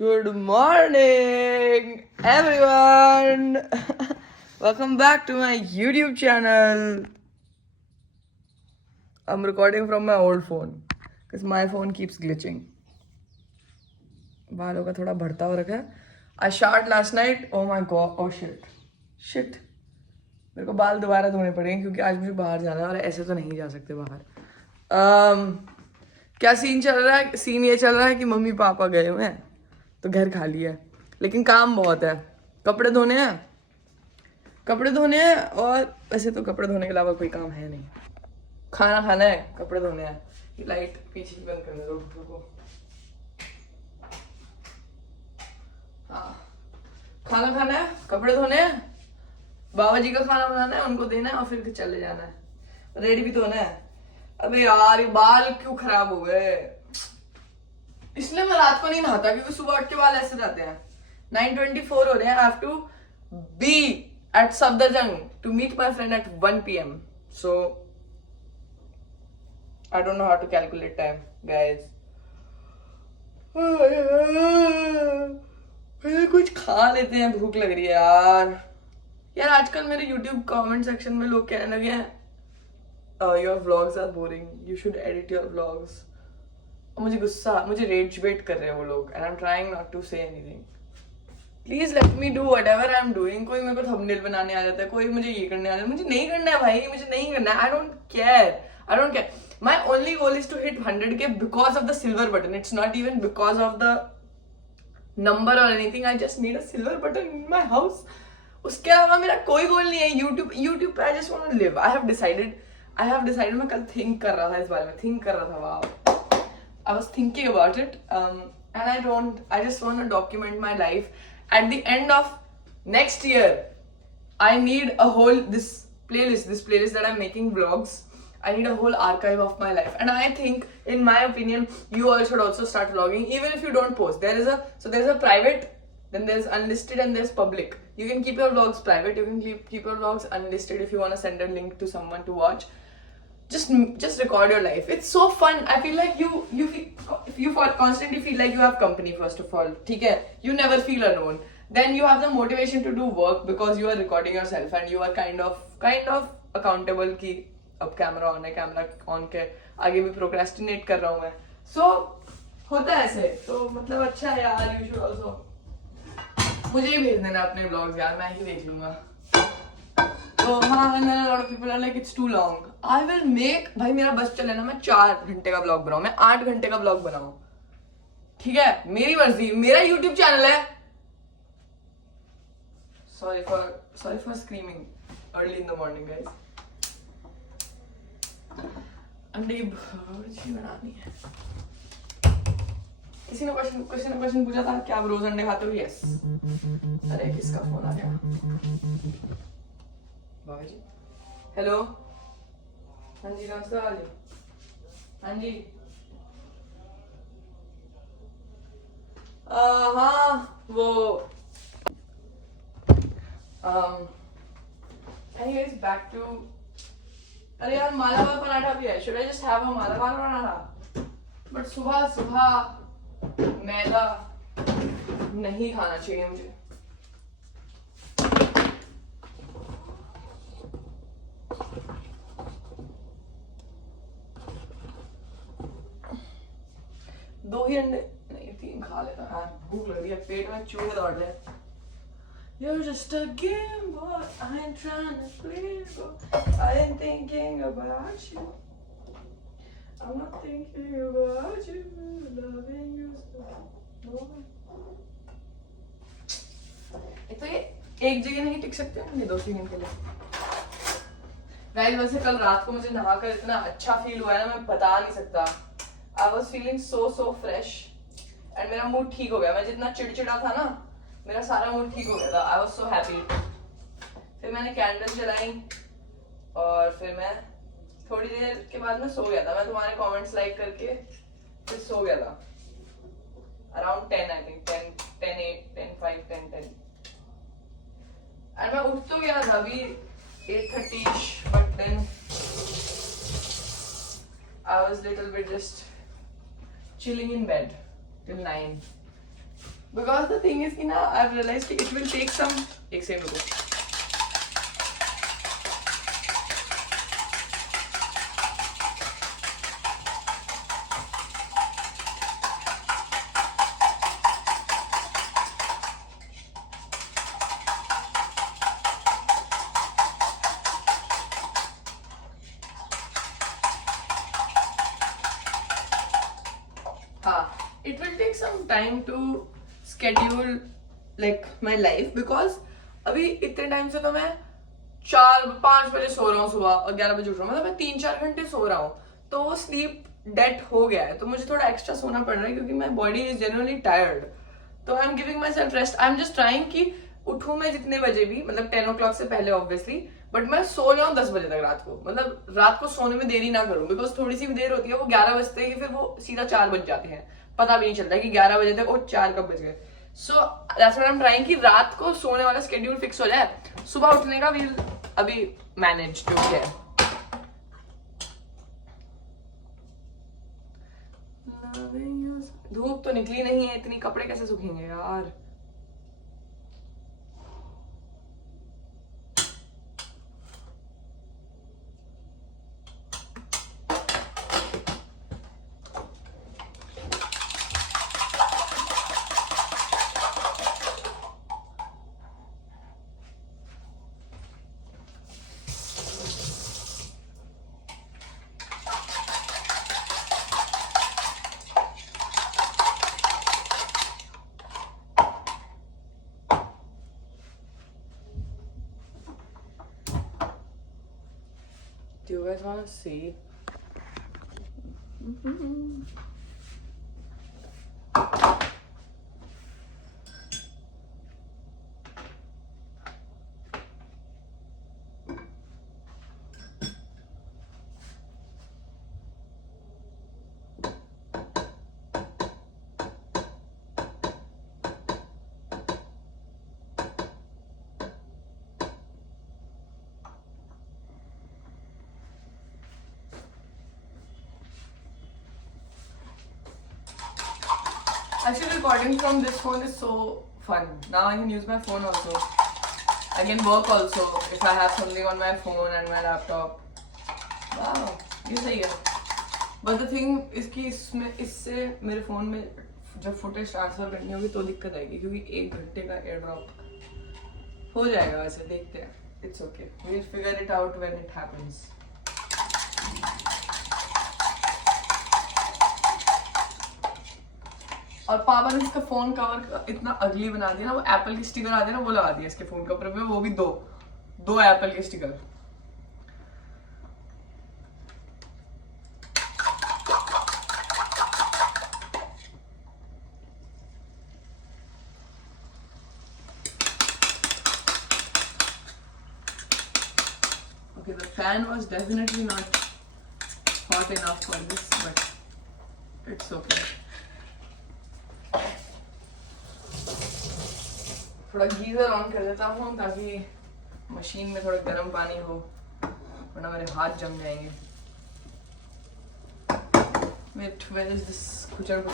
Good morning, everyone. Welcome back to my YouTube channel. I'm recording from my old phone because my phone keeps glitching. बालों का थोड़ा भरता हो रखा है. I showered last night. Oh my god. Oh shit. मेरे को बाल दोबारा धोने पड़ेंगे क्योंकि आज मुझे बाहर जाना है और ऐसे तो नहीं जा सकते बाहर. क्या सीन चल रहा है? सीन ये चल रहा है कि मम्मी पापा गए हुए हैं तो घर खाली है, लेकिन काम बहुत है. कपड़े धोने हैं और वैसे तो कपड़े धोने के अलावा कोई काम है नहीं. खाना खाना है, कपड़े धोने हैं. लाइट पीछे ही बंद करने दो को. हाँ, खाना खाना है, कपड़े धोने हैं, बाबा जी का खाना बनाना है, उनको देना है और फिर चले जाना है. रेडी भी तो होना है. अबे यार ये बाल क्यों खराब हो गए? इसलिए मैं रात को नहीं नहाता क्योंकि सुबह उठ के बाल ऐसे जाते हैं. 9:24 हो रहे हैं. I have to be at Safdarjung to meet my friend at 1 PM. So I don't know how to calculate time guys. कुछ खा लेते हैं, भूख लग रही है यार. आजकल मेरे YouTube कमेंट सेक्शन में लोग कहने लगे हैं your vlogs are boring, you should edit your vlogs. मुझे रेज बेट कर रहे हैं वो लोग and I am trying not to say anything. Please let me do whatever I am doing. कोई मेरे को थंबनेल बनाने आ जाता है, कोई मुझे ये करने आ जाता है. मुझे नहीं करना है भाई, मुझे नहीं करना है. I don't care. My only goal is to hit 100K because of the silver button. It's not even because of the number और anything. I just need a silver button in my house. उसके अलावा मेरा कोई goal नहीं है. YouTube पे I just want to live. I have decided. मैं कल थिंक कर रहा था इस बारे में. वाह, I was thinking about it, and I just want to document my life. At the end of next year, I need a whole, this playlist that I'm making vlogs. I need a whole archive of my life. And I think, in my opinion, you all should also start vlogging, even if you don't post. There is a private, then there's unlisted, and there's public. You can keep your vlogs private, you can keep your vlogs unlisted if you want to send a link to someone to watch. Just record your life. It's so fun. I feel like you constantly feel like you have company. First of all, ठीक है, you never feel alone. Then you have the motivation to do work because you are recording yourself and you are kind of accountable कि अब camera on के आगे भी procrastinate कर रहा हूँ मैं. So होता है ऐसे. तो मतलब अच्छा है यार. You should also मुझे ही भेज देना अपने vlogs यार, मैं ही देख लूंगा. तो हाँ, and then a lot of people are like it's too long. I will make, भाई मेरा बस चले ना, मैं 4 घंटे का ब्लॉग बनाऊं, मैं 8 घंटे का ब्लॉग बनाऊं, ठीक है, मेरी मर्जी. मेरा YouTube चैनल है. Sorry for screaming early in the morning guys. अंडे भुर्जी बनानी है. किसी ने क्वेश्चन पूछा था क्या आप रोज अंडे खाते हो? यस. अरे किसका फोन आ गया? बाबा जी. हेलो. हाँ जी, नमस्ते जी. हाँ जी. हाँ वो anyways back to. अरे यार मालाबार पराठा भी है. should I just have a Malabar paratha? But सुबह मैदा नहीं खाना चाहिए मुझे. दो ही अंडे नहीं, 3 खा लेता यार. भूख लग रही है, पेट में चूहे दौड़ रहे हैं. You're just a game boy, I ain't trying to play, I ain't thinking about you. I'm not thinking about you, loving you so. तो ये एक जगह नहीं टिक सकते हैं ये 2 सेकंड के लिए. गाइस वैसे कल रात को मुझे नहाकर इतना अच्छा फील हुआ है ना, मैं बता नहीं सकता. I was feeling so fresh and मेरा मूड ठीक हो गया. मैं जितना चिड़चिड़ा था ना, मेरा सारा मूड ठीक हो गया था. I was so happy. फिर मैंने कैंडल जलाई और फिर मैं थोड़ी देर के बाद मैं सो गया था. मैं तुम्हारे कमेंट्स लाइक करके फिर सो गया था. Around 10 I think 10:05 10:10 and मैं उठ तो गया था अभी 8:30 but then I was little bit just chilling in bed till 9. Because the thing is कि ना I've realized कि it will take some एक सेकंड रुको. It will take some time to schedule like my life because अभी इतने time से तो मैं 4-5 बजे सो रहा हूँ सुबह और 11 बजे उठ रहा हूँ. मतलब मैं 3-4 घंटे सो रहा हूँ तो वो स्लीप डेट हो गया है. तो मुझे थोड़ा एक्स्ट्रा सोना पड़ रहा है क्योंकि my body is generally tired. तो I am giving myself rest. I am just trying कि उठूं मैं जितने बजे भी, मतलब 10 o'clock से पहले ऑब्वियसली, बट मैं सो जाऊं 10 बजे तक रात को. मतलब रात को सोने में देरी ना करूं बिकॉज थोड़ी सी भी देर होती है वो 11 बजते ही फिर वो सीधा 4 बज जाते हैं. पता भी नहीं चलता कि 11 बजे तक और 4 कब बज गए. So that's what I am trying कि रात को सोने वाला स्केड्यूल फिक्स हो जाए, सुबह उठने का विल अभी मैनेज जो है. धूप तो निकली नहीं है इतनी, कपड़े कैसे सूखेंगे यार. Do you guys want to see? Actually, recording from this phone is so fun. Now I can use my phone also. I can work also if I have something on my phone and my laptop. Wow, ये सही है. But the thing is कि इससे मेरे phone में जब footage transfer करनी होगी तो दिक्कत आएगी क्योंकि 1 घंटे का एयर ड्रॉप हो जाएगा. वैसे देखते हैं. It's okay. We'll figure it out when it happens. और पापा ने इसका फोन कवर इतना अगली बना दिया ना, वो एप्पल की स्टिकर आती है ना वो लगा दिया इसके फोन कवर पे, वो भी दो एप्पल के sticker. Okay, the fan was definitely not hot enough for this, but it's okay. थोड़ा गीजर ऑन कर देता हूँ ताकि मशीन में थोड़ा गर्म पानी हो, वरना मेरे हाथ जम जाएंगे. Wait, where is this कुचर.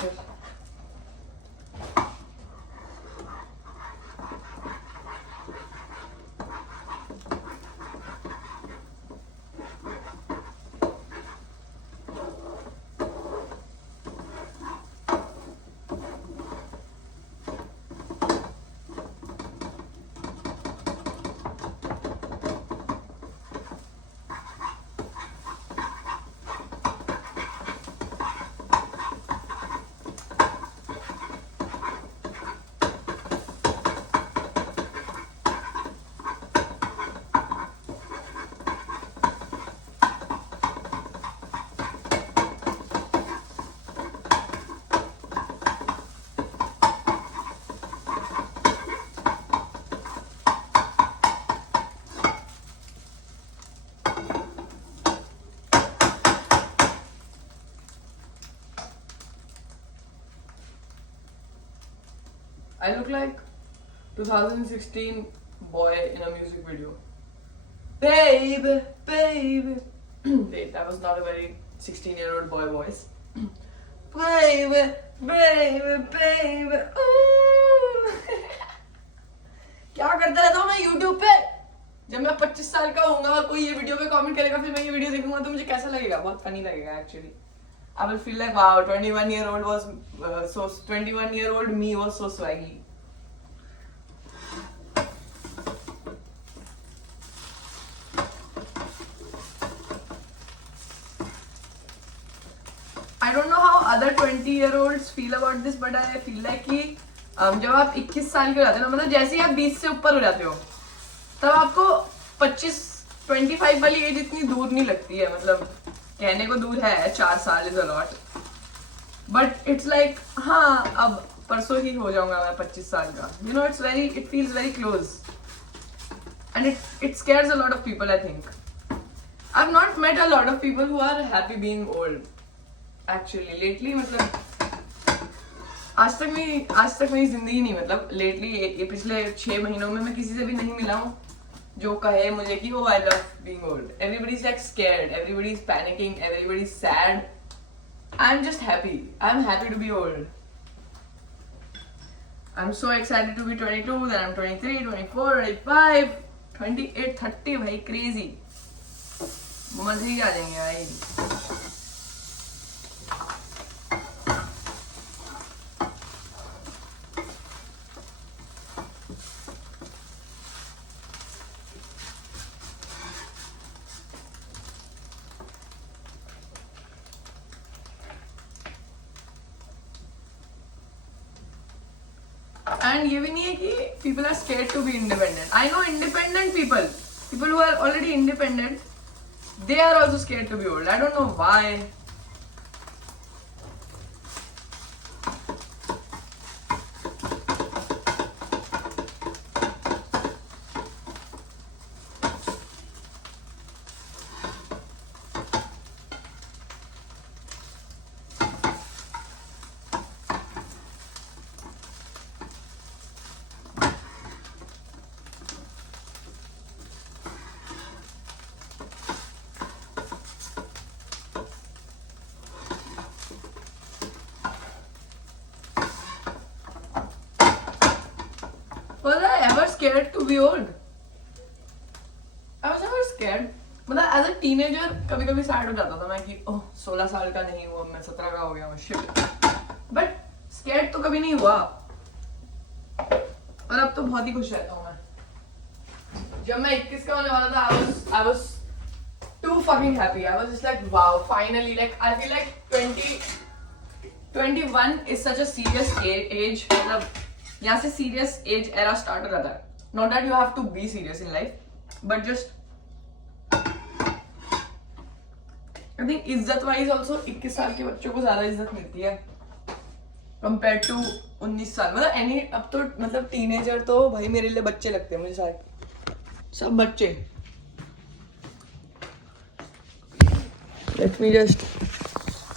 I look like 2016 boy in a music video. Baby, baby. Wait, that was not a very 16-year-old boy voice. Baby, baby, baby. Ooh. कोई ये वीडियो पे कमेंट करेगा फिर मैं ये वीडियो देखूंगा तो मुझे कैसा लगेगा, बहुत फनी लगेगा actually. I will feel like wow, 21-year-old was 21-year-old me was so swaggy. I don't know how other 20-year-olds feel about this, but I feel like कि जब आप 21 साल के हो जाते हो ना, मतलब जैसे ही आप 20 से ऊपर हो जाते हो तब आपको 25 वाली एज इतनी दूर नहीं लगती है. मतलब कहने को दूर है, 4 साल is a lot, but it's like हाँ अब परसों ही हो जाऊंगा मैं 25 साल का. You know it feels very close and it scares a lot of people. I think I have not met a lot of people who are happy being old actually lately. मतलब आज तक मेरी जिंदगी नहीं, मतलब लेटली पिछले 6 महीनों में मैं किसी से भी नहीं मिला हूँ जो कहे मुझे कि oh I love being old. Everybody's like scared, everybody's panicking, everybody's sad. I'm just happy. I'm happy to be old. I'm so excited to be 22, then I'm 23, 24, 25, 28, 30 भाई crazy. मजे ही आ जाएंगे भाई. एंड ये भी नहीं है कि people are scared to be independent. I know independent people who are already independent, they are also scared to be old. I don't know why. Was I ever scared to be old? I was never scared. मतलब as a teenager कभी कभी sad हो जाता था मैं कि ओह 16 साल का नहीं हुआ मैं 17 का हो गया हूँ शिट. बट स्कैर्ड तो कभी नहीं हुआ और अब तो बहुत ही खुश रहता हूँ मैं. जब मैं 21 का होने वाला था I was too fucking happy. I was just like wow, finally. Like I feel like 21 is such a serious age. मतलब यहाँ से serious age era start हो जाता है. Not that you have to be serious in life, but just I think इज्जत wise also 21 साल के बच्चों को ज्यादा इज्जत मिलती है compared to 19 साल. मतलब एनी अब तो मतलब टीनेजर तो भाई मेरे लिए बच्चे लगते हैं मुझे सारे सब बच्चे. लेट मी जस्ट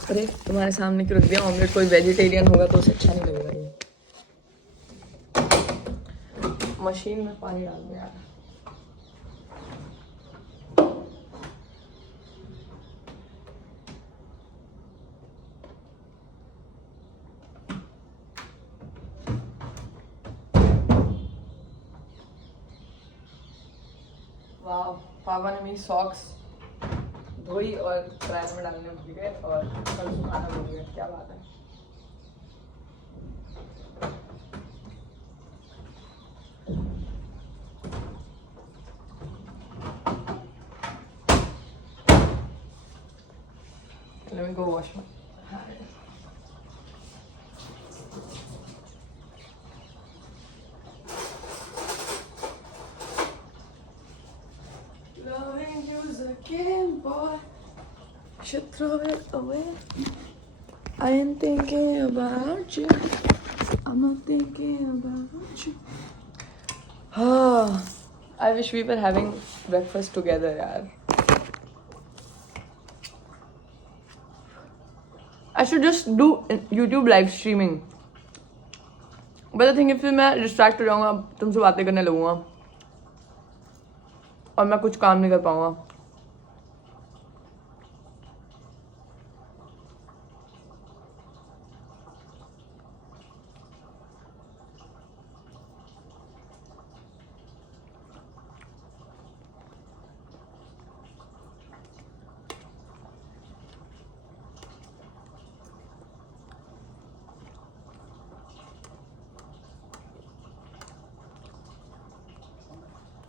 अरे तुम्हारे सामने क्यों रख दिया ऑमलेट. कोई वेजिटेरियन होगा तो उसे अच्छा नहीं लगेगा. ये मशीन में पानी डाल दिया. वाह पापा ने मेरी सॉक्स धोई और ड्रायर में डालने भूल गए और कल सुखाना भूल गए. क्या बात है. Let me go wash my hands. Loving you's a game, boy. Should throw it away. I ain't thinking about you. I'm not thinking about you. I wish we were having breakfast together, yaar. I should just do YouTube live streaming. But the thing is, फिर मैं distract हो जाऊँगा, तुमसे बातें करने लगूँगा और मैं कुछ काम नहीं कर पाऊँगा.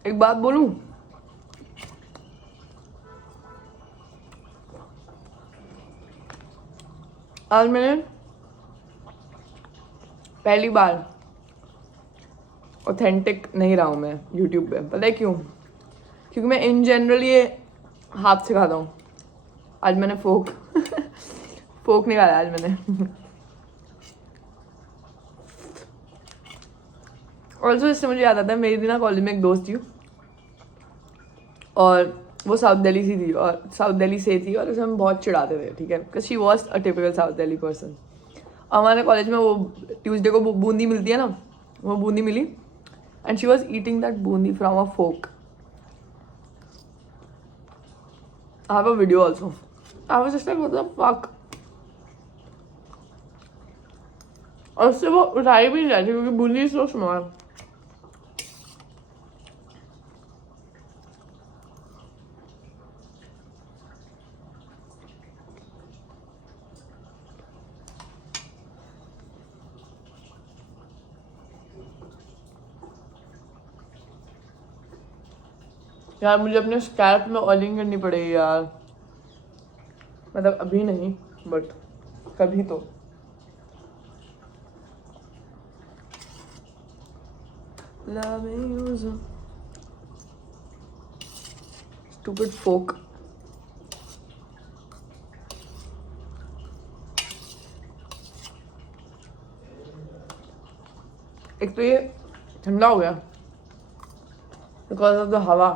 एक बात बोलूं, आज मैंने पहली बार ऑथेंटिक नहीं रहा हूँ मैं यूट्यूब पे। पता है क्यों? क्योंकि मैं इन जनरल ये हाथ से खाता हूँ। आज मैंने फोक फोक निकाला आज मैंने। ऑल्सो इससे मुझे याद आता है, मेरी ना कॉलेज में एक दोस्त थी और वो साउथ दिल्ली से थी और उसे हम बहुत चिढ़ाते थे, ठीक है, because she was a typical south Delhi person. हमारे कॉलेज में वो ट्यूसडे को बूंदी मिलती है ना, वो बूंदी मिली and she was eating that boondi from a fork. I have a video also. I was just like what the fuck. और उससे वो उठाई भी नहीं जाती क्योंकि बूंदी इज सो स्मॉल। यार मुझे अपने स्कैल्प में ऑयलिंग करनी पड़ेगी यार, मतलब अभी नहीं बट कभी तो। स्टूपिड फोक। एक तो ये ठंडा हो गया बिकॉज ऑफ द हवा।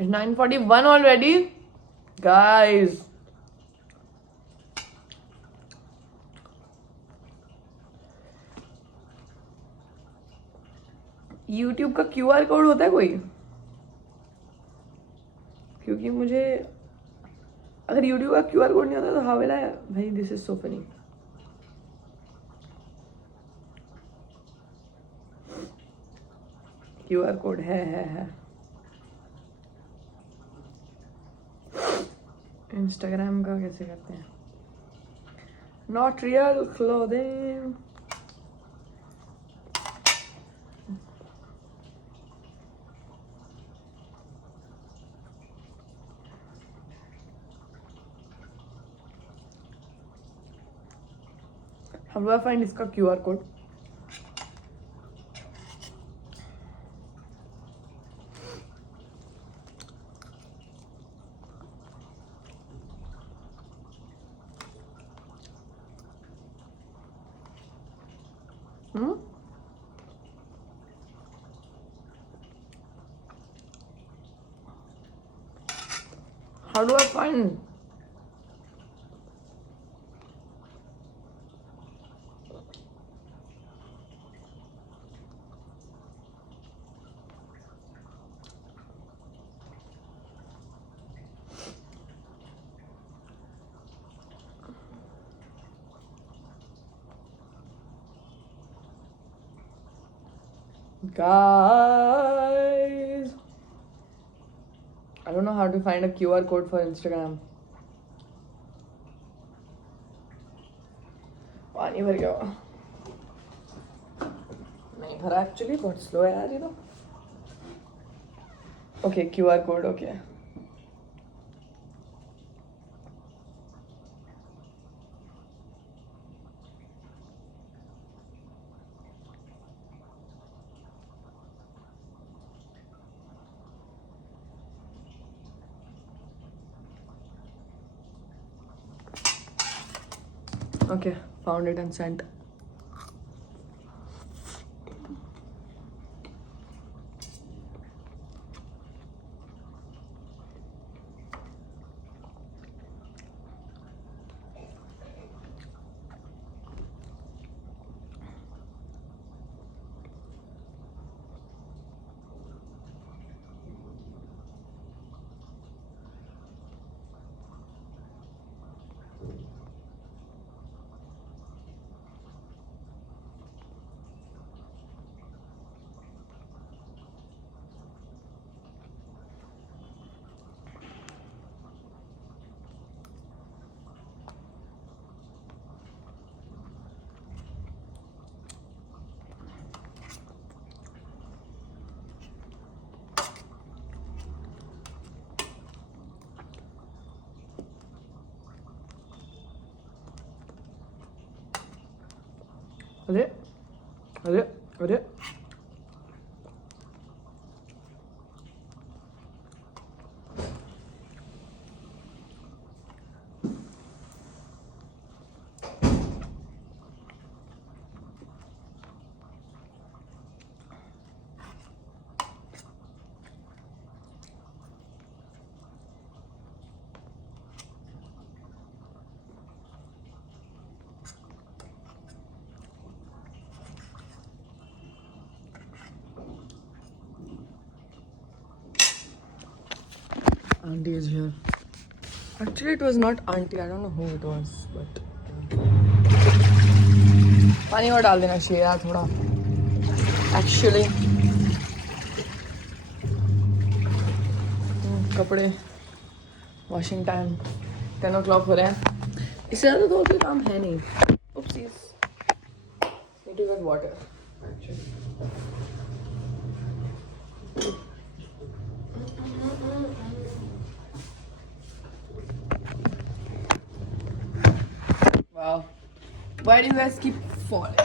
It's 9:41 already, guys. YouTube का QR कोड होता है कोई? क्योंकि मुझे अगर YouTube का QR कोड नहीं होता तो हाउ विल आई, भाई this is so funny. QR code है। इंस्टाग्राम का कैसे करते हैं? Not real clothing. How do I find इसका QR code? How do I find? Guys, I don't know how to find a QR code for Instagram. पानी भर गया नहीं भरा एक्चुअली, बहुत स्लो है यार ये तो। Okay QR code okay. Okay, found it and sent. अरे अरे अरे Auntie is here. Actually, it was not auntie. I don't know who it was, but पानी और डाल देना चाहिए यार थोड़ा. Actually, कपड़े वॉशिंग टाइम 10 o'clock हो रहे हैं. इससे ज़्यादा तो कोई काम है नहीं. Oopsies. Need to get water. Actually. Wow. Why do you guys keep falling?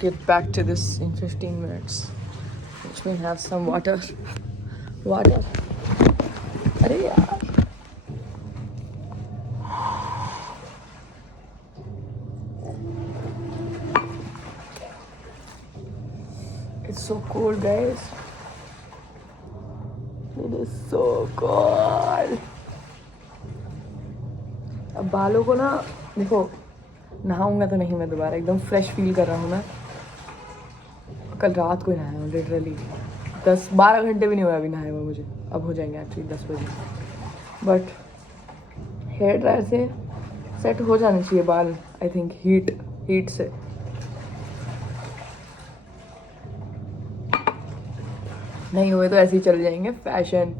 Get back to this in 15 minutes. Let me have some water. Water. अरे यार. It's so cold, guys. It is so cold. अब बालों को ना देखो, नहाऊंगा तो नहीं मैं दोबारा, एकदम फ्रेश फील कर रहा हूँ मैं. कल रात को नहाया हूँ लिटरली. 10-12 घंटे भी नहीं हुआ अभी नहाए हुआ मुझे. अब हो जाएंगे एक्चुअली 10 बजे. बट हेयर ड्रायर से सेट हो जाने चाहिए बाल. आई थिंक हीट से. नहीं हुए तो ऐसे ही चल जाएंगे. फैशन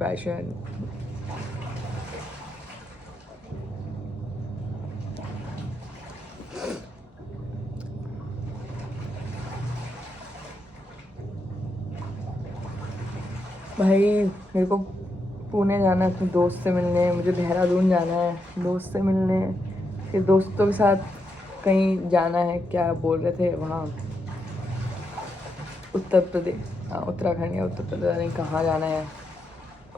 भाई मेरे को पुणे जाना है अपने दोस्त से मिलने. मुझे देहरादून जाना है दोस्त से मिलने. फिर दोस्तों के साथ कहीं जाना है. क्या बोल रहे थे वहाँ उत्तर प्रदेश, हाँ उत्तराखंड या उत्तर प्रदेश नहीं कहाँ जाना है.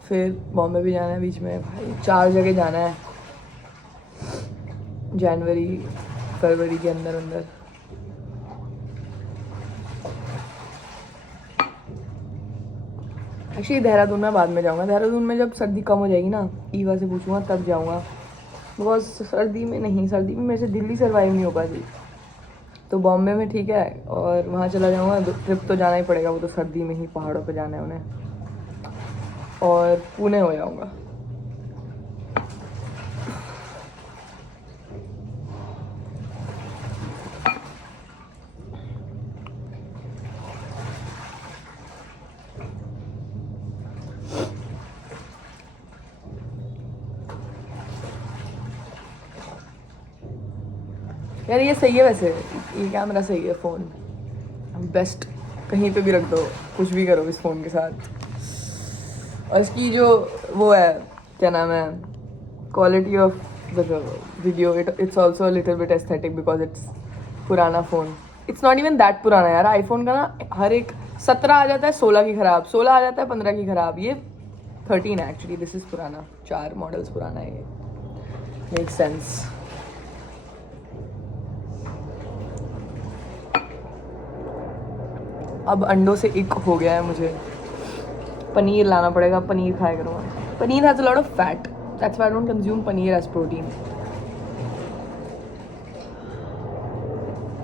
फिर बॉम्बे भी जाना है बीच में. भाई 4 जगह जाना है जनवरी फरवरी के अंदर. एक्चुअली देहरादून में बाद में जाऊँगा. देहरादून में जब सर्दी कम हो जाएगी ना, ईवा से पूछूंगा तब जाऊँगा. बिकॉज सर्दी में मेरे से दिल्ली सर्वाइव नहीं हो पाती. तो बॉम्बे में ठीक है और वहाँ चला जाऊँगा. ट्रिप तो जाना ही पड़ेगा, वो तो सर्दी में ही पहाड़ों पे जाना है उन्हें. और पुणे हो जाऊँगा. यार ये सही है वैसे, ये कैमरा सही है. फ़ोन बेस्ट, कहीं पे भी रख दो, कुछ भी करो इस फ़ोन के साथ. और इसकी जो वो है क्या नाम है, quality of the video, it's also little bit aesthetic because it's पुराना phone. It's not even that पुराना यार। आईफोन का ना हर एक 17 आ जाता है, 16 की खराब, 16 आ जाता है, 15 की खराब। ये 13 है एक्चुअली, दिस इज पुराना, 4 मॉडल्स पुराना है ये। Make sense. अब अंडों से एक हो गया है, मुझे पनीर लाना पड़ेगा, पनीर खाया करूँगा। Paneer has a lot of fat, that's why I don't consume paneer as protein.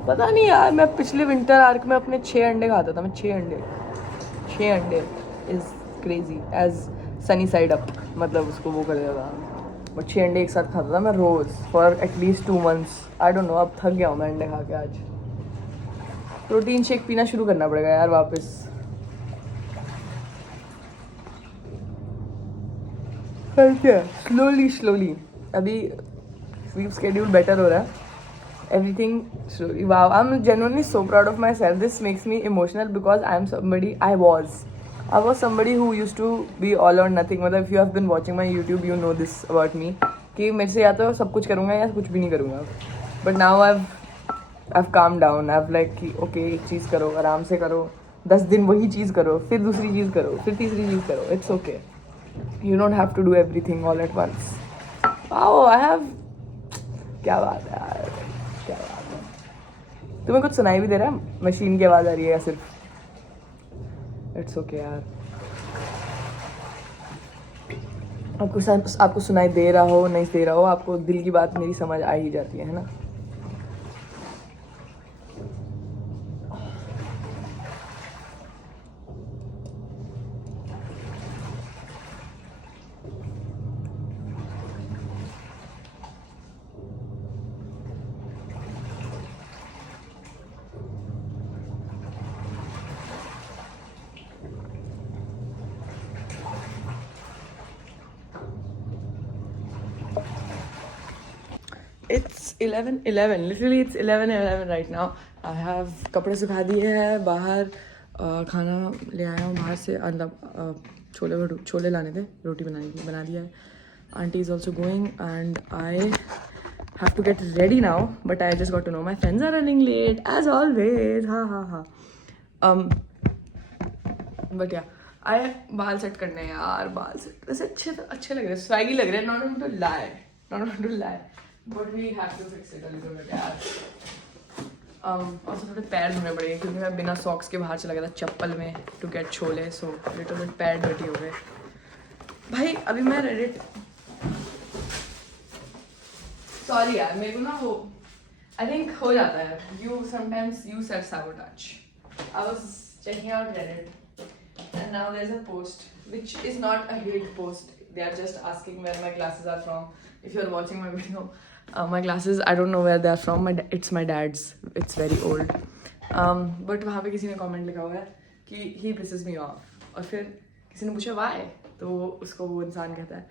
पता नहीं यार, मैं पिछले विंटर आर्क में अपने 6 अंडे खाता था। मैं 6 अंडे is crazy as sunny side up, मतलब उसको वो कर देता था। बट 6 अंडे एक साथ खाता था मैं रोज़ for at least 2 months. I don't know, अब थक गया हूँ मैं अंडे खा के। आज प्रोटीन शेक पीना शुरू करना पड़ेगा यार वापस। स्लोली अभी स्लीप स्केड्यूल बेटर हो रहा है, everything slowly. Wow, I'm genuinely so proud of myself. This makes me emotional because I was somebody who used to be all or nothing. मतलब if you have been watching my YouTube, you know this about me कि मेरे से या तो सब कुछ करूँगा या कुछ भी नहीं करूँगा। But now I've calmed down. I've like कि okay, एक चीज़ करो, आराम से करो, 10 दिन वही चीज़ करो, फिर दूसरी चीज़ करो, फिर तीसरी चीज़ करो। It's okay. You don't have to do everything all at once. Wow, I have, क्या बात है यार, क्या बात है। तुम्हें कुछ सुनाई भी दे रहा है? मशीन की आवाज़ आ रही है या सिर्फ? इट्स ओके यार। आपको सुनाई दे रहा हो नहीं दे रहा हो, आपको दिल की बात मेरी समझ आ ही जाती है ना। It's 11:11. Literally it's 11:11 right now. I have कपड़े सुखा दिए हैं बाहर, खाना ले आया हूँ बाहर से, मतलब छोले लाने थे, रोटी बनानी थी, बना दिया है। Auntie is also going and I have to get ready now, but I just got to know my friends are running late as always. ha. But yeah, I बाल सेट करने हैं यार, बाल सेट वैसे अच्छे लग रहे हैं, स्वैगी लग रहे हैं, not want to lie, but we have to fix it a little bit यार। और थोड़े पैर धोने पड़ेंगे क्योंकि मैं बिना सॉक्स के बाहर चला गया था चप्पल में टू गेट छोले, सो लिटिल बिट पैर डर्टी हो गए भाई। अभी मैं रेडिट, सॉरी यार, मेरे को ना वो आई थिंक हो जाता है, you sometimes you self sabotage. I was checking out Reddit and now there's a post which is not a hate post. They are just asking where my glasses are from. If you're watching my video, my glasses, I don't know where they are from. It's my dad's. It's very old. But वहाँ पे किसी ने comment लिखा हुआ है कि he pisses me off. और फिर किसी ने पूछा why, तो उसको वो इंसान कहता है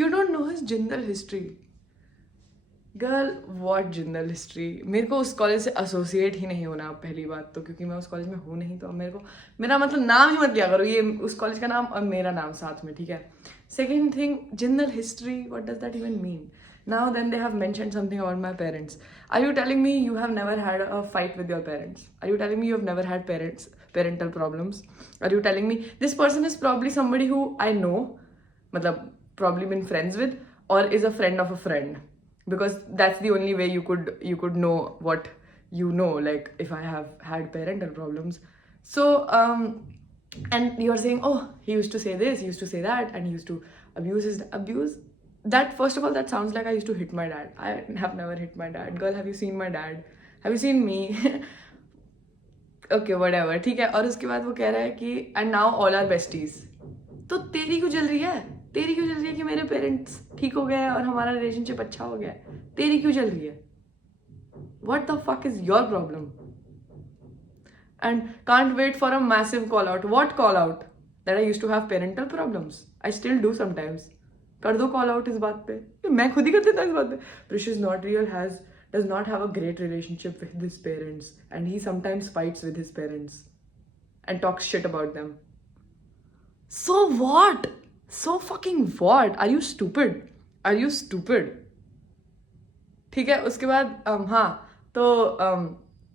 you don't know his Jindal history. Girl what Jindal history, मेरे को उस कॉलेज से एसोसिएट ही नहीं होना पहली बात तो, क्योंकि मैं उस कॉलेज में हूँ नहीं, तो अब मेरे को मेरा मतलब नाम ही मत लिया करो, ये उस कॉलेज का नाम और मेरा नाम साथ में, ठीक है। Second thing, Jindal history, what does that even mean? Now then they have mentioned something about my parents. Are you telling me you have never had a fight with your parents? Are you telling me you have never had parental problems? Are you telling me this person is probably somebody who I know, मतलब probably been friends with, or is a friend of a friend, because that's the only way you could know what you know, like if I have had parental problems. So and you're saying, oh, he used to say this, he used to say that, and he used to abuse that. First of all, that sounds like I used to hit my dad. I have never hit my dad. Girl, have you seen my dad? Have you seen me? Okay, whatever, ठीक है। और उसके बाद वो कह रहा है कि and now all are besties. तो तेरी क्यों जल रही है? तेरी क्यों चल रही है कि मेरे पेरेंट्स ठीक हो गए और हमारा रिलेशनशिप अच्छा हो गया है? तेरी क्यों चल रही है? What the fuck is your problem? And can't wait for a massive call out. What call out? That I used to have parental problems. I still do sometimes. कर दो call out इस बात पे, मैं खुद ही कर देता इस बात पे। Precious Not Real does not have a great relationship with his parents, and he sometimes fights with his parents and talks shit about them. So what? So fucking what? Are you stupid? Are you stupid? ठीक है, उसके बाद हाँ, तो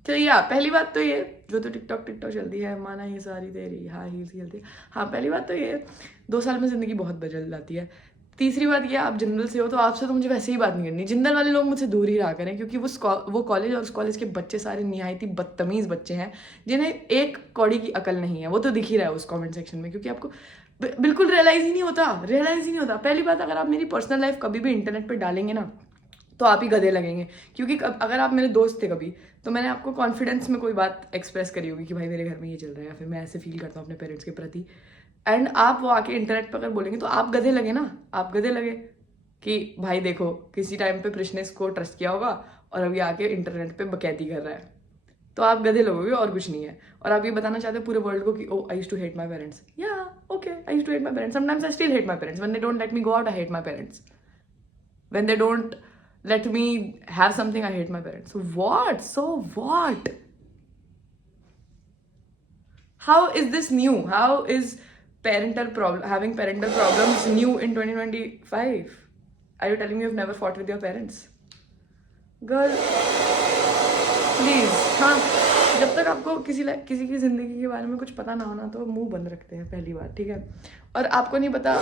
तो या पहली बात तो ये, जो तो टिकटॉक चलती है, माना ये सारी तेरी, हाँ हील्स चलती है। हाँ पहली बात तो ये, 2 साल में ज़िंदगी बहुत बदल जाती है। तीसरी बात ये, आप जिंदल से हो तो आपसे तो मुझे वैसे ही बात नहीं करनी। जिंदल वाले लोग मुझसे दूर ही रहा करें, क्योंकि वो कॉलेज और उस कॉलेज के बच्चे सारे निहायती बदतमीज़ बच्चे हैं, जिन्हें एक कौड़ी की अकल नहीं है। वो तो दिख ही रहा है उस कमेंट सेक्शन में, क्योंकि आपको बिल्कुल रियलाइज़ ही नहीं होता। पहली बात, अगर आप मेरी पर्सनल लाइफ कभी भी इंटरनेट पर डालेंगे ना, तो आप ही गधे लगेंगे। क्योंकि अगर आप मेरे दोस्त थे कभी, तो मैंने आपको कॉन्फिडेंस में कोई बात एक्सप्रेस करी होगी कि भाई मेरे घर में ये चल रहा है, या फिर मैं ऐसे फील करता हूँ अपने पेरेंट्स के प्रति, एंड आप वो आके इंटरनेट पर अगर बोलेंगे तो आप गधे लगे ना। आप गधे लगे कि भाई देखो, किसी टाइम पे कृष्णेश को ट्रस्ट किया होगा और अभी आके इंटरनेट पे बकैती कर रहा है, तो आप गधे लगोगे और कुछ नहीं है। और आप ये बताना चाहते हो पूरे वर्ल्ड को कि oh I used to hate my parents. या okay, I used to hate my parents, sometimes I still hate my parents when they don't let me go out. I hate my parents when they don't let me have something. I hate my parents. So what? How is this new? How is having parental problems new in 2025? Are you telling me you've never fought with your parents? Girl, please. हाँ, जब तक आपको किसी की ज़िंदगी के बारे में कुछ पता ना होना, तो मुंह बंद रखते हैं, पहली बात, ठीक है। और आपको नहीं पता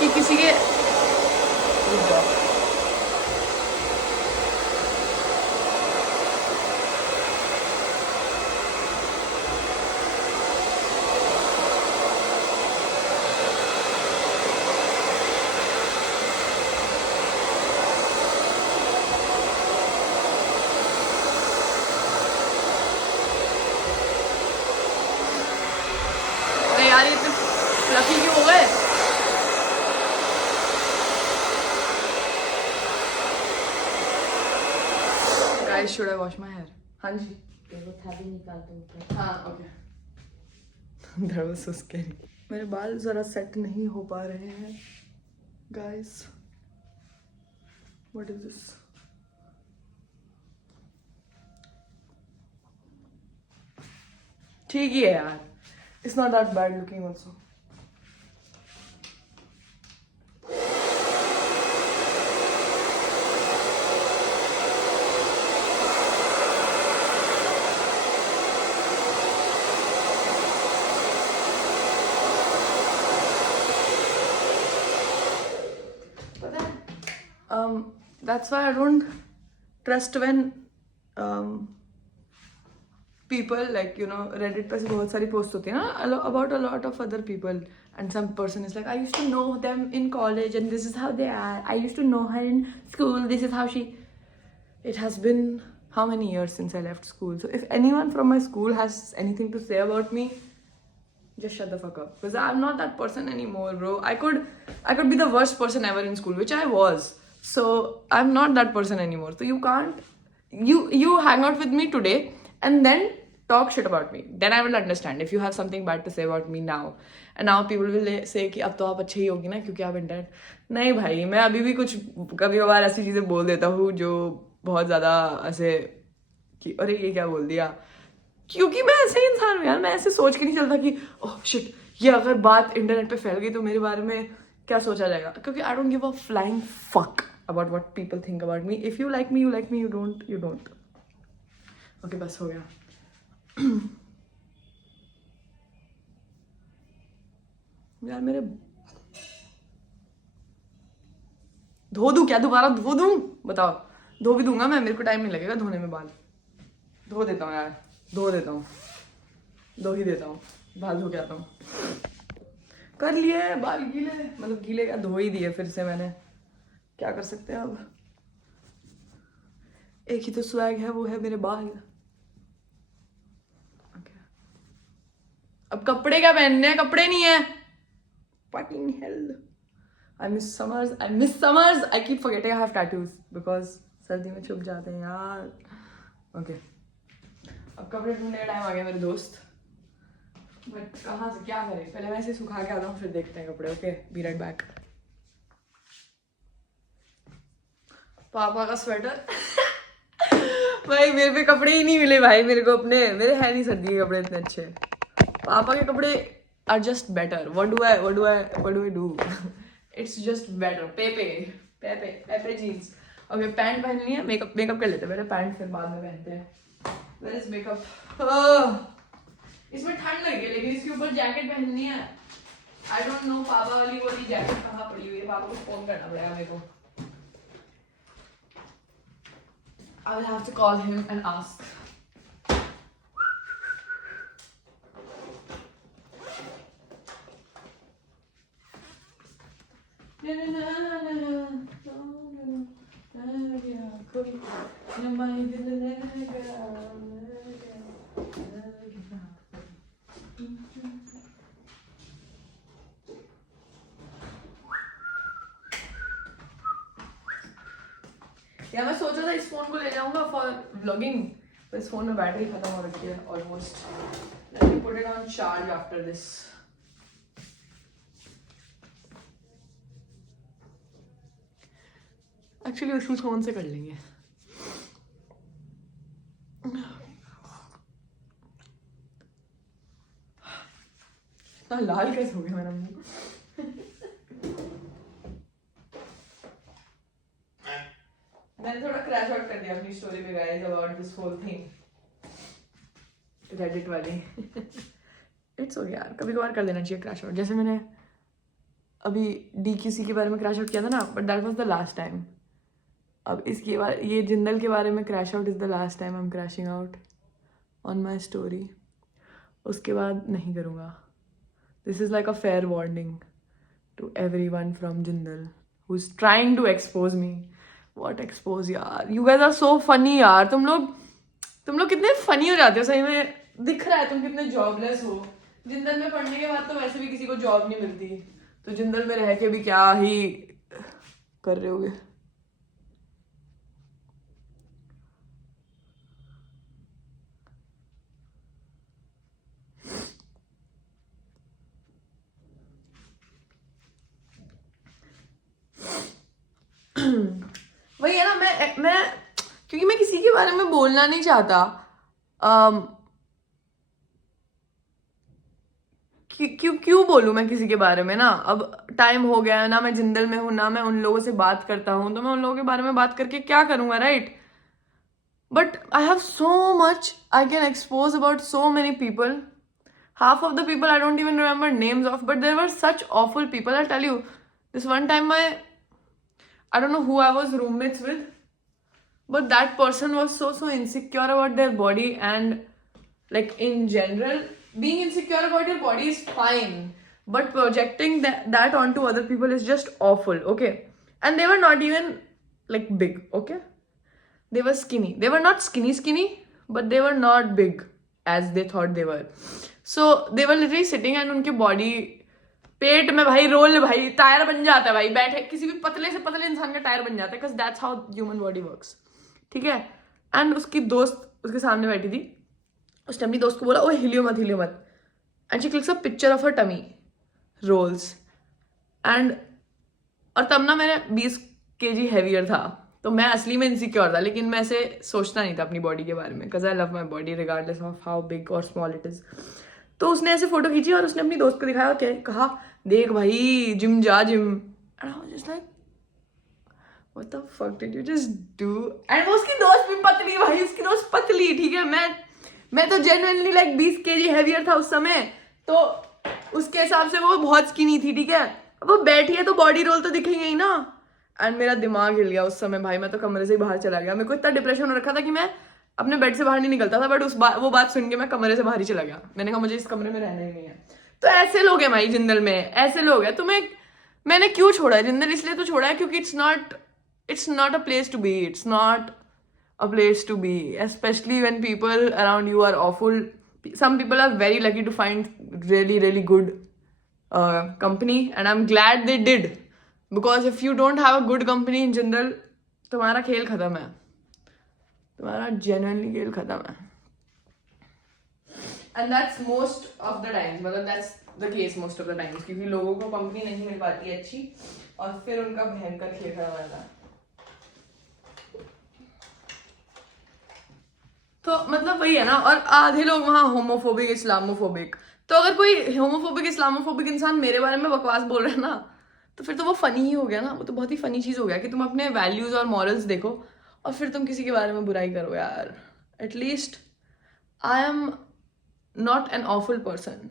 कि किसी के यार इतने फ्लफी क्यों हो गए? Guys, should I wash my hair? हाँ जी। हाँ okay. That was so scary. मेरे बाल जरा सेट नहीं हो पा रहे हैं guys. What is this? ठीक ही है यार. It's not that bad looking also. That's why I don't trust when people, like, you know, Reddit पे से बहुत सारी posts होती है ना about a lot of other people, and some person is like, I used to know them in college and this is how they are. I used to know her in school. This is how she. It has been how many years since I left school? So if anyone from my school has anything to say about me, just shut the fuck up, because I'm not that person anymore, bro. I could be the worst person ever in school, which I was. So I'm not that person anymore. So you can't, you hang out with me today and then talk shit about me. Then I will understand if you have something bad to say about me now. And now people will say कि अब तो आप अच्छे ही होगी ना क्योंकि आप internet. नहीं भाई, मैं अभी भी कुछ कभी कभार ऐसी चीज़ें बोल देता हूँ जो बहुत ज़्यादा ऐसे कि अरे ये क्या बोल दिया, क्योंकि मैं ऐसे इंसान हूँ यार. मैं ऐसे सोच के नहीं चलता कि ओह शिट, ये अगर बात इंटरनेट पे फैल गई तो मेरे बारे में क्या सोचा जाएगा, क्योंकि I don't give a flying fuck about what people think about me. If you like me, you like me. You don't. Okay, बस हो गया. यार मेरे धो दूं क्या, दोबारा धो दूं? बताओ. धो भी दूंगा मैं, मेरे को टाइम नहीं लगेगा धोने में. बाल धो देता हूँ यार, धो ही देता हूँ. बाल धो के आता हूँ. कर लिए बाल गीले, मतलब गीले क्या, धो ही दिए फिर से मैंने. क्या कर सकते हैं अब. एक ही तो स्वैग है, वो है मेरे बाल. okay. अब कपड़े क्या पहनने हैं, कपड़े नहीं है. Fucking hell. I miss summers. I keep forgetting I have tattoos because सर्दी में छुप जाते हैं यार. Okay. अब कपड़े ढूंढने का टाइम आ गया मेरे दोस्त. बट कहाँ से क्या करें, पहले मैं इसे सुखा के आता हूँ फिर देखते हैं कपड़े. Okay, be right back. पापा का स्वेटर. भाई मेरे पे कपड़े ही नहीं मिले भाई मेरे को अपने. मेरे है नहीं सर्दी के कपड़े इतने अच्छे. पापा के कपड़े are just better. What do I do? It's just better. Pepe jeans. Okay pant पहननी है, मेकअप कर लेते हैं पहले, पैंट फिर बाद में पहनते हैं. Where is makeup? इसमें ठंड लगी है लेकिन इसके ऊपर जैकेट पहननी है. आई डोंट नो पापा वाली जैकेट कहाँ पड़ी हुई है, पापा को फोन करना पड़ेगा मेरे को. I will have to call him and ask. या मैं सोचा था इस फोन को ले जाऊंगा फॉर व्लॉगिंग, तो इस फोन में बैटरी खत्म हो रखी है almost. Let me put it on charge after this. Actually उसी फोन से कर लेंगे. इतना लाल कैसे हो गया मेरा मुंह? मैंने थोड़ा क्रैश आउट कर दिया अपनी स्टोरी में guys about this whole thing, Reddit वाली. इट्स ओके यार, कभी कभार कर लेना चाहिए क्रैश आउट. जैसे मैंने अभी DQC के बारे में क्रैश आउट किया था ना, but that was the last time. अब इसके बारे, ये जिंदल के बारे में crash out is the last time I am crashing out on my story. उसके बाद नहीं करूँगा. This is like a fair warning to everyone from Jindal who is trying to expose me. What expose यार, you guys are so funny यार. तुम लोग कितने funny हो जाते हो सही में. दिख रहा है तुम कितने जॉबलेस हो. जिंदल में पढ़ने के बाद तो वैसे भी किसी को जॉब नहीं मिलती, तो जिंदल में रह के भी क्या ही कर रहे होगे. वही है ना, मैं क्योंकि मैं किसी के बारे में बोलना नहीं चाहता. क्यों बोलूं मैं किसी के बारे में ना. अब टाइम हो गया है ना, मैं जिंदल में हूं ना, मैं उन लोगों से बात करता हूं, तो मैं उन लोगों के बारे में बात करके क्या करूंगा, right? But I have so much I can expose about so many people. Half of the people I don't even remember names of, but there were such awful people. I'll tell you, this one time I don't know who I was roommates with, but that person was so insecure about their body, and like in general, being insecure about your body is fine, but projecting that onto other people is just awful, okay? And they were not even like big, okay? They were skinny. They were not skinny, but they were not big as they thought they were. So they were literally sitting and उनके body पेट में भाई role भाई tyre बन जाता है भाई. बैठे किसी भी पतले से पतले इंसान का टायर बन जाता है, because that's how human body works. ठीक है. एंड उसकी दोस्त उसके सामने बैठी थी. उसने अपनी दोस्त को बोला, ओए हिलियो मत. And she clicks a picture of her tummy rolls. And और तब ना मैंने 20 kg हैवियर था, तो मैं असली में इनसिक्योर था, लेकिन मैं ऐसे सोचता नहीं था अपनी बॉडी के बारे में, because I love my body regardless of how big और स्मॉल इट इज. तो उसने ऐसे फोटो खींची और उसने अपनी दोस्त को दिखाया, क्या कहा, देख भाई जिम जा gym. And I was just like what the fuck did you just do. And वो उसकी दोस्त भी पतली भाई, उसकी दोस्त पतली, ठीक है. मैं तो जेन्युइनली लाइक 20 kg हैवियर था उस समय, तो उसके हिसाब से वो बहुत स्किनी थी, ठीक है. वो बैठी है तो बॉडी रोल तो दिखेंगे ही ना. एंड मेरा दिमाग हिल गया उस समय भाई, मैं तो कमरे से ही बाहर चला गया. मेरे को इतना डिप्रेशन हो रखा था कि मैं अपने बेड से बाहर नहीं निकलता था, बट वो बात सुन के मैं कमरे से बाहर ही चला गया. मैंने कहा मुझे इस कमरे में रहना ही नहीं है. तो ऐसे लोग हैं भाई जिंदल में, ऐसे लोग हैं. मैंने क्यों छोड़ा है जिंदल? इसलिए तो छोड़ा है क्योंकि it's not a place to be. It's not a place to be, especially when people around you are awful. Some people are very lucky to find really good company, and I'm glad they did, because if you don't have a good company in general, तुम्हारा खेल खत्म है, तुम्हारा genuinely खेल खत्म है. And that's most of the times, मतलब that's the case most of the times, क्योंकि लोगों को कंपनी नहीं मिल पाती है अच्छी, और फिर उनका भयंकर खेल खत्म रहता है. तो मतलब वही है ना. और आधे लोग वहाँ होमोफोबिक इस्लामोफोबिक. तो अगर कोई होमोफोबिक इस्लामोफोबिक इंसान मेरे बारे में बकवास बोल रहा है ना, तो फिर तो वो फनी ही हो गया ना, वो तो बहुत ही फनी चीज़ हो गया कि तुम अपने वैल्यूज़ और मॉरल्स देखो और फिर तुम किसी के बारे में बुराई करो यार. At least I am not an awful person.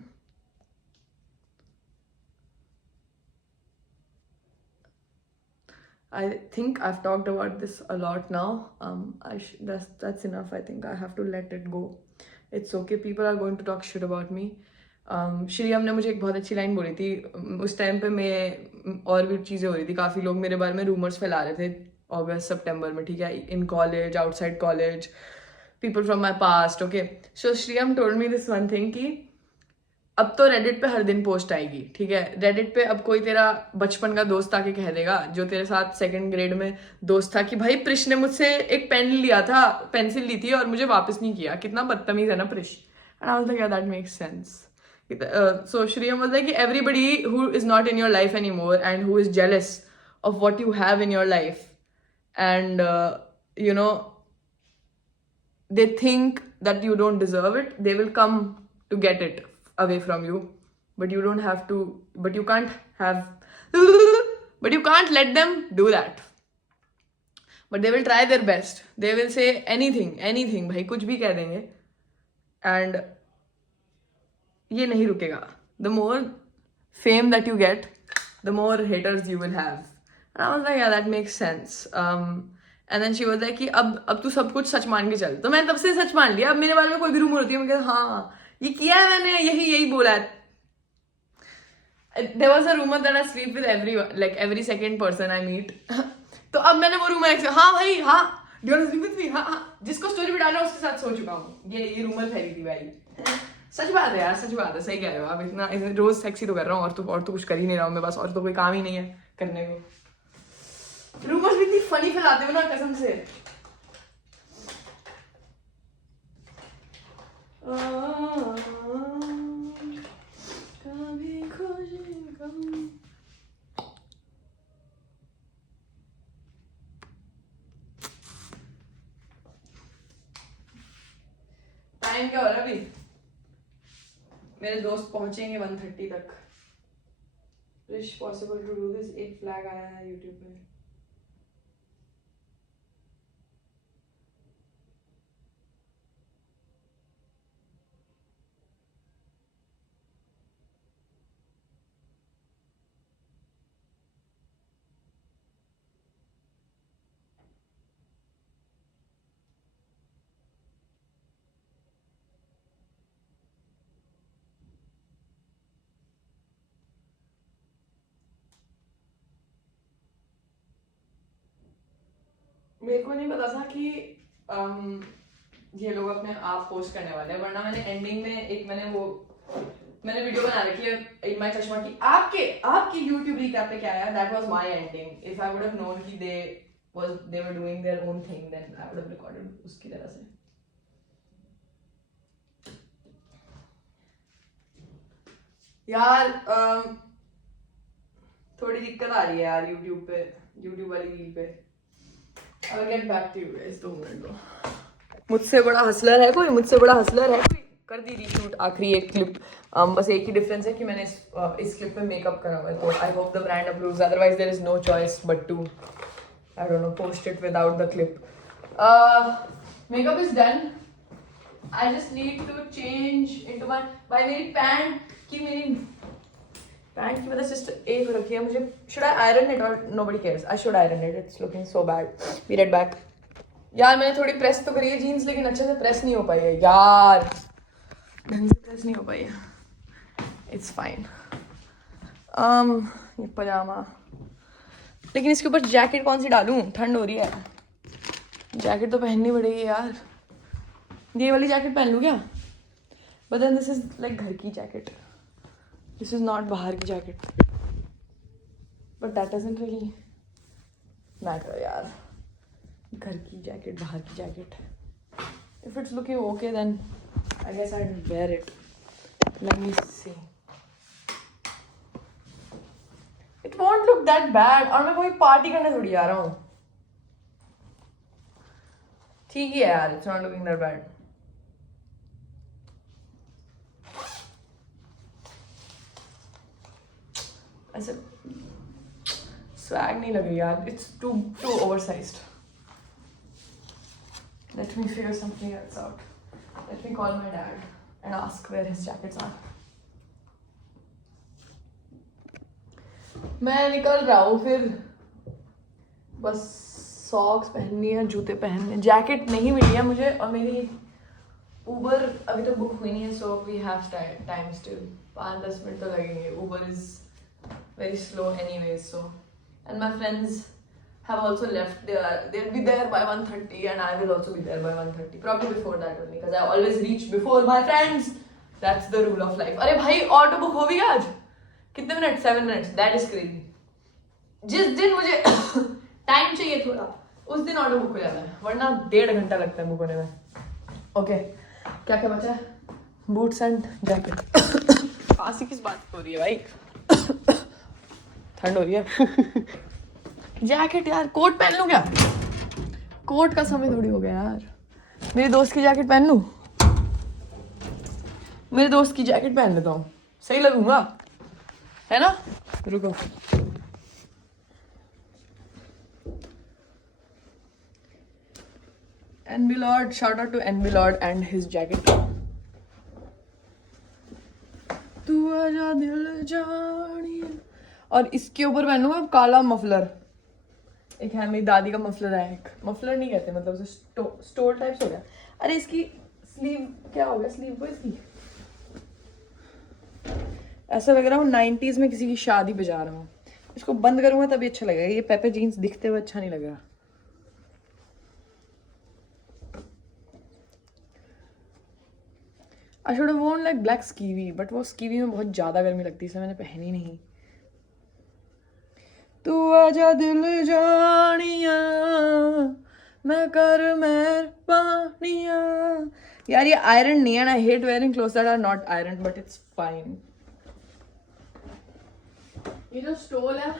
I think I've talked about this a lot now. That's enough. I think I have to let it go. It's okay. People are going to talk shit about me. श्रीयम ने मुझे एक बहुत अच्छी line बोली थी. उस time पे मैं और भी चीज़ें हो रही थी, काफ़ी लोग मेरे बारे में रूमर्स फैला रहे थे अगस्त सितंबर में, ठीक है, in college, outside college, people from my past. Okay, so Shreyam told me this one thing कि अब तो रेडिट पे हर दिन पोस्ट आएगी, ठीक है. रेडिट पे अब कोई तेरा बचपन का दोस्त आके कह देगा, जो तेरे साथ सेकंड ग्रेड में दोस्त था, कि भाई प्रिश ने मुझसे एक पेन लिया था, पेंसिल ली थी और मुझे वापस नहीं किया. कितना बदतमीज है ना Prish. And I was like, that makes sense. So Shriyam was like, everybody who is not in your life anymore and who is jealous of what you have in your life, and you know, they think that you don't deserve it, they will come to get it away from you, but you don't have to, but you can't have but you can't let them do that. But they will try their best, they will say anything भाई कुछ भी कह देंगे, and ये नहीं रुकेगा. The more fame that you get, the more haters you will have. And I was like, yeah, that makes sense. And then she was like कि अब तू सब कुछ सच मान के चल. तो मैं तब से सच मान लिया. अब मेरे बारे में कोई भी रूमर होती है, मैं कहता हाँ ये किया है मैंने, यही बोला है. There was a rumor that I sleep with every second person I meet. तो अब मैंने वो रूमर, हाँ भाई हाँ, do you want to sleep with me? हाँ, जिसको स्टोरी भी डालना उसके साथ सो चुका हूँ. ये रूमर फैली थी भाई. सच बात है यार, सच बात है, सही कह रहे हो आप. इतना रोज सेक्सी तो कर रहा हूँ और तो कुछ कर ही नहीं रहा हूँ मैं, बस और तो कोई काम ही नहीं है करने को. रूमर्स भी इतनी फनी फैलाते हो ना कसम से. कभी खुशी कभी. टाइम क्या हो रहा है अभी? मेरे दोस्त पहुंचेंगे 1:30 तक. रिश पॉसिबल टू डू दिस. एक फ्लैग आया है यूट्यूब पे. मेरे को नहीं पता था कि ये लोग अपने आप पोस्ट करने वाले हैं, वरना मैंने एंडिंग में मैंने वीडियो बना रखी है इन माय चश्मा की. आपके YouTube रिकैप पे क्या आया, that was my ending. If I would have known कि they were doing their own thing, then I would have recorded उसकी तरह से. यार थोड़ी दिक्कत आ रही है यार YouTube वाली रील पे. I will get back to you guys. 2 minute दो. मुझसे बड़ा हसलर है कोई, कर दी रीशूट आखिरी एक क्लिप. बस एक ही डिफरेंस है कि मैंने इस क्लिप पे मेकअप करा हुआ है, तो I hope the brand approves, otherwise there is no choice but to, I don't know, post it without the clip. Makeup is done. I just need to change into my मेरी pant की वजह से एक रखी है मुझे. Should I iron it और nobody cares? I should iron it. It's looking so bad. Be right back. यार मैंने थोड़ी प्रेस तो करी है जीन्स, लेकिन अच्छे से प्रेस नहीं हो पाई है यार, ढंग से प्रेस नहीं हो पाई है. It's fine. ये पजामा, लेकिन इसके ऊपर जैकेट कौन सी डालूं, ठंड हो रही है. जैकेट तो पहननी पड़ेगी यार. ये वाली जैकेट पहन लूँ क्या? But then this is like घर की जैकेट, दिस इज नॉट बाहर की jacket. But that doesn't really matter यार. घर की जैकेट, बाहर की jacket. If it's looking okay then I guess I wear it. Let me see. It won't look that bad. और मैं कोई पार्टी करने थोड़ी जा रहा हूँ. ठीक ही है यार, it's not looking that bad. ऐसे स्वैग नहीं लग रही यार, it's too oversized. Let me figure something else out. Let me call my dad and ask where his jackets are. मैं निकल रहा हूँ फिर. बस सॉक्स पहननी है, जूते पहनने, जैकेट नहीं मिली है मुझे, और मेरी उबर अभी तक बुक हुई नहीं है. So we have time still. 5-10 minute तो लगेंगे. Uber is very slow anyways. So and my friends have also left. They'll be there by 1:30 and I will also be there by 1:30, probably before that only, because I always reach before my friends. That's the rule of life. अरे भाई auto book हो भी गया आज. कितने minute? 7 minutes. That is crazy. जिस दिन मुझे टाइम चाहिए थोड़ा, उस दिन ऑटो बुक हो जाता है, वरना 1.5 घंटा लगता है बुक होने में. ओके, क्या क्या बचा है? Boots and jacket. खांसी किस बात की हो रही है भाई? ठंड हो रही है. जैकेट यार, कोट पहन लूं क्या? कोट का समय थोड़ी हो गया यार. मेरे दोस्त की जैकेट पहन लूं? मेरे दोस्त की जैकेट पहन लेता हूँ, सही लगूंगा, है ना? रुको. NB Lord, shout out to NB Lord and his jacket. तू आजा दिल जानिए. और इसके ऊपर पहनूंगा काला मफलर. एक है मेरी दादी का मफलर है. एक मफलर नहीं कहते, मतलब उसे स्टोल टाइप्स हो गया. अरे इसकी स्लीव क्या हो गया? स्लीव को इसकी ऐसा लग रहा हूँ 90s में किसी की शादी पे जा रहा हूँ. इसको बंद करूंगा तभी अच्छा लगेगा. ये पेपर जीन्स दिखते हुए अच्छा नहीं लग रहा. I should have worn like black skivvy, but वो स्कीवी में बहुत ज्यादा गर्मी लगती है, इसलिए मैंने पहनी नहीं. तू आजा दिल जानिया, मैं कर मेहरबानिया. यार ये आयरन नहीं है. I hate wearing clothes that are not iron, but it's fine. ये जो स्टोल है,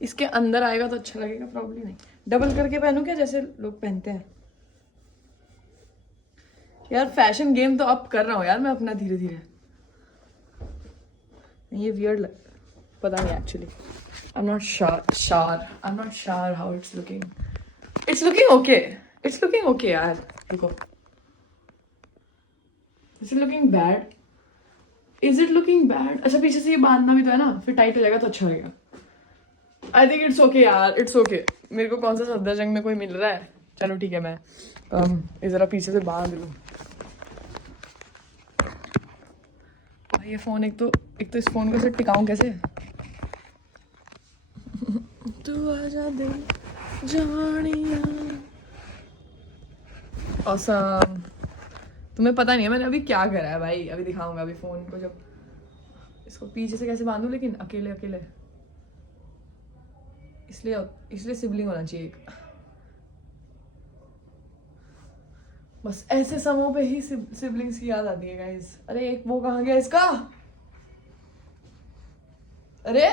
इसके अंदर आएगा तो अच्छा लगेगा, प्रॉब्ली नहीं. डबल करके पहनूं क्या, जैसे लोग पहनते हैं? यार फैशन गेम तो अप कर रहा हूँ यार मैं अपना धीरे धीरे. ये वियर्ड पता नहीं actually. I'm not sure how it's looking. It's looking okay यार. रुको. Is it looking bad? अच्छा पीछे से ये बांधना भी तो है ना, फिर टाइट हो जाएगा तो अच्छा लगेगा. I think it's okay यार. It's okay. मेरे को कौन सा सफदरजंग में कोई मिल रहा है? चलो ठीक है, मैं इस जरा पीछे से बांध लूँ. ये फोन एक तो इस फोन को से टिकाऊं कैसे? तू आजा दिल जानिया. awesome. तुम्हें पता नहीं है मैंने अभी क्या करा है भाई. अभी दिखाऊंगा. अभी फोन को जब इसको पीछे से कैसे बांधूं, लेकिन अकेले इसलिए सिबलिंग होना चाहिए एक. बस ऐसे समों पे ही सिबलिंग्स की याद आती है गाइस. अरे एक वो कहाँ गया इसका? अरे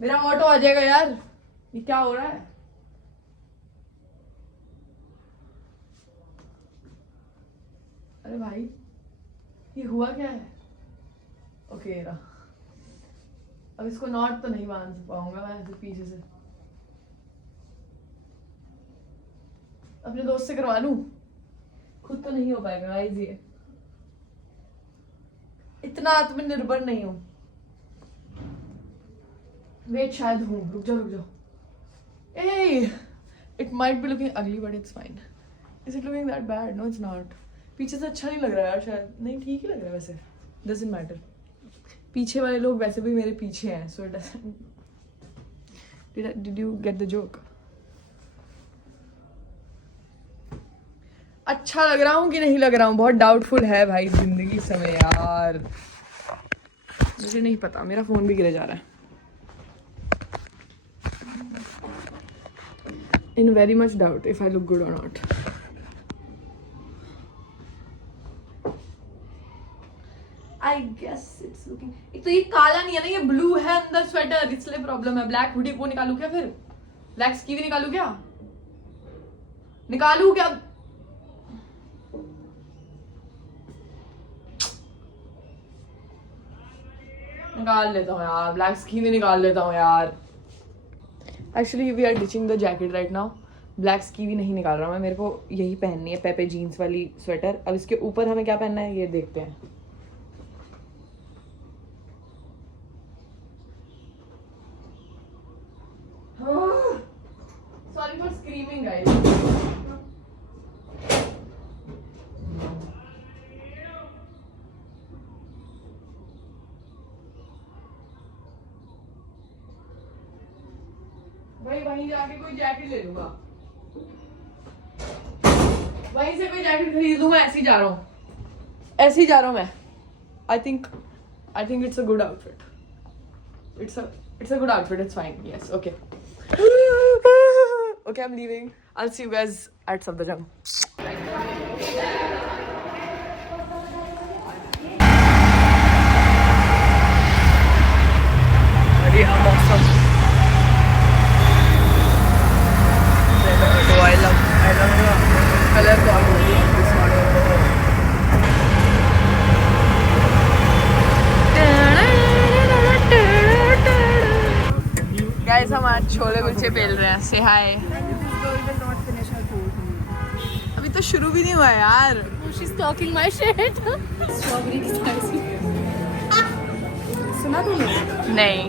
मेरा ऑटो आ जाएगा यार. ये क्या हो रहा है? अरे भाई ये हुआ क्या है? ओके रहा. अब इसको नॉट तो नहीं बांध पाऊंगा मैं ऐसे पीछे से. अपने दोस्त से करवा लूं, खुद तो नहीं हो पाएगा गाइस. ये इतना आत्मनिर्भर नहीं हूं. वेट शायद हूं. रुक जाओ. Ah it might be looking ugly but it's fine. Is it looking that bad? No it's not. पीछे से अच्छा नहीं लग रहा यार. शायद नहीं, ठीक ही लग रहा है वैसे. Doesn't matter. पीछे वाले लोग वैसे भी मेरे पीछे हैं, so it doesn't. Did you get the joke? अच्छा लग रहा हूँ कि नहीं लग रहा हूँ? बहुत डाउटफुल है भाई जिंदगी समय यार. मुझे नहीं पता. मेरा फोन भी गिरे जा रहा है. In very much doubt if I look good or not. I guess it's looking. एक तो ये काला नहीं है ना, ये ब्लू है अंदर स्वेटर, इसलिए प्रॉब्लम है. ब्लैक हुडी को निकालू क्या फिर? ब्लैक स्कीवी निकालू क्या? निकाल लेता हूँ यार, ब्लैक स्की भी निकाल लेता हूँ यार. Actually we are ditching the jacket right now. Black ski भी नहीं निकाल रहा मैं, मेरे को यही पहननी है, पेपे जीन्स वाली स्वेटर. अब इसके ऊपर हमें क्या पहनना है ये देखते हैं. Sorry for screaming guys. भाई वहीं जाके कोई जैकेट ले लूंगा, वहीं से कोई जैकेट खरीद लूंगा. ऐसे ही जा रहा हूँ, ऐसे ही जा रहा हूँ मैं. I think it's a good outfit. It's a good outfit. It's fine. Yes. Okay okay, I am leaving. I will see you guys at Safdarjung. बढ़िया मौसम. I love the color combination of this model. Guys, हम आज chole kulche bell रहे हैं. Say hi. अभी तो शुरू भी नहीं हुआ यार. She's talking my shit. Strawberry की spicy. सुना तुमने? नहीं.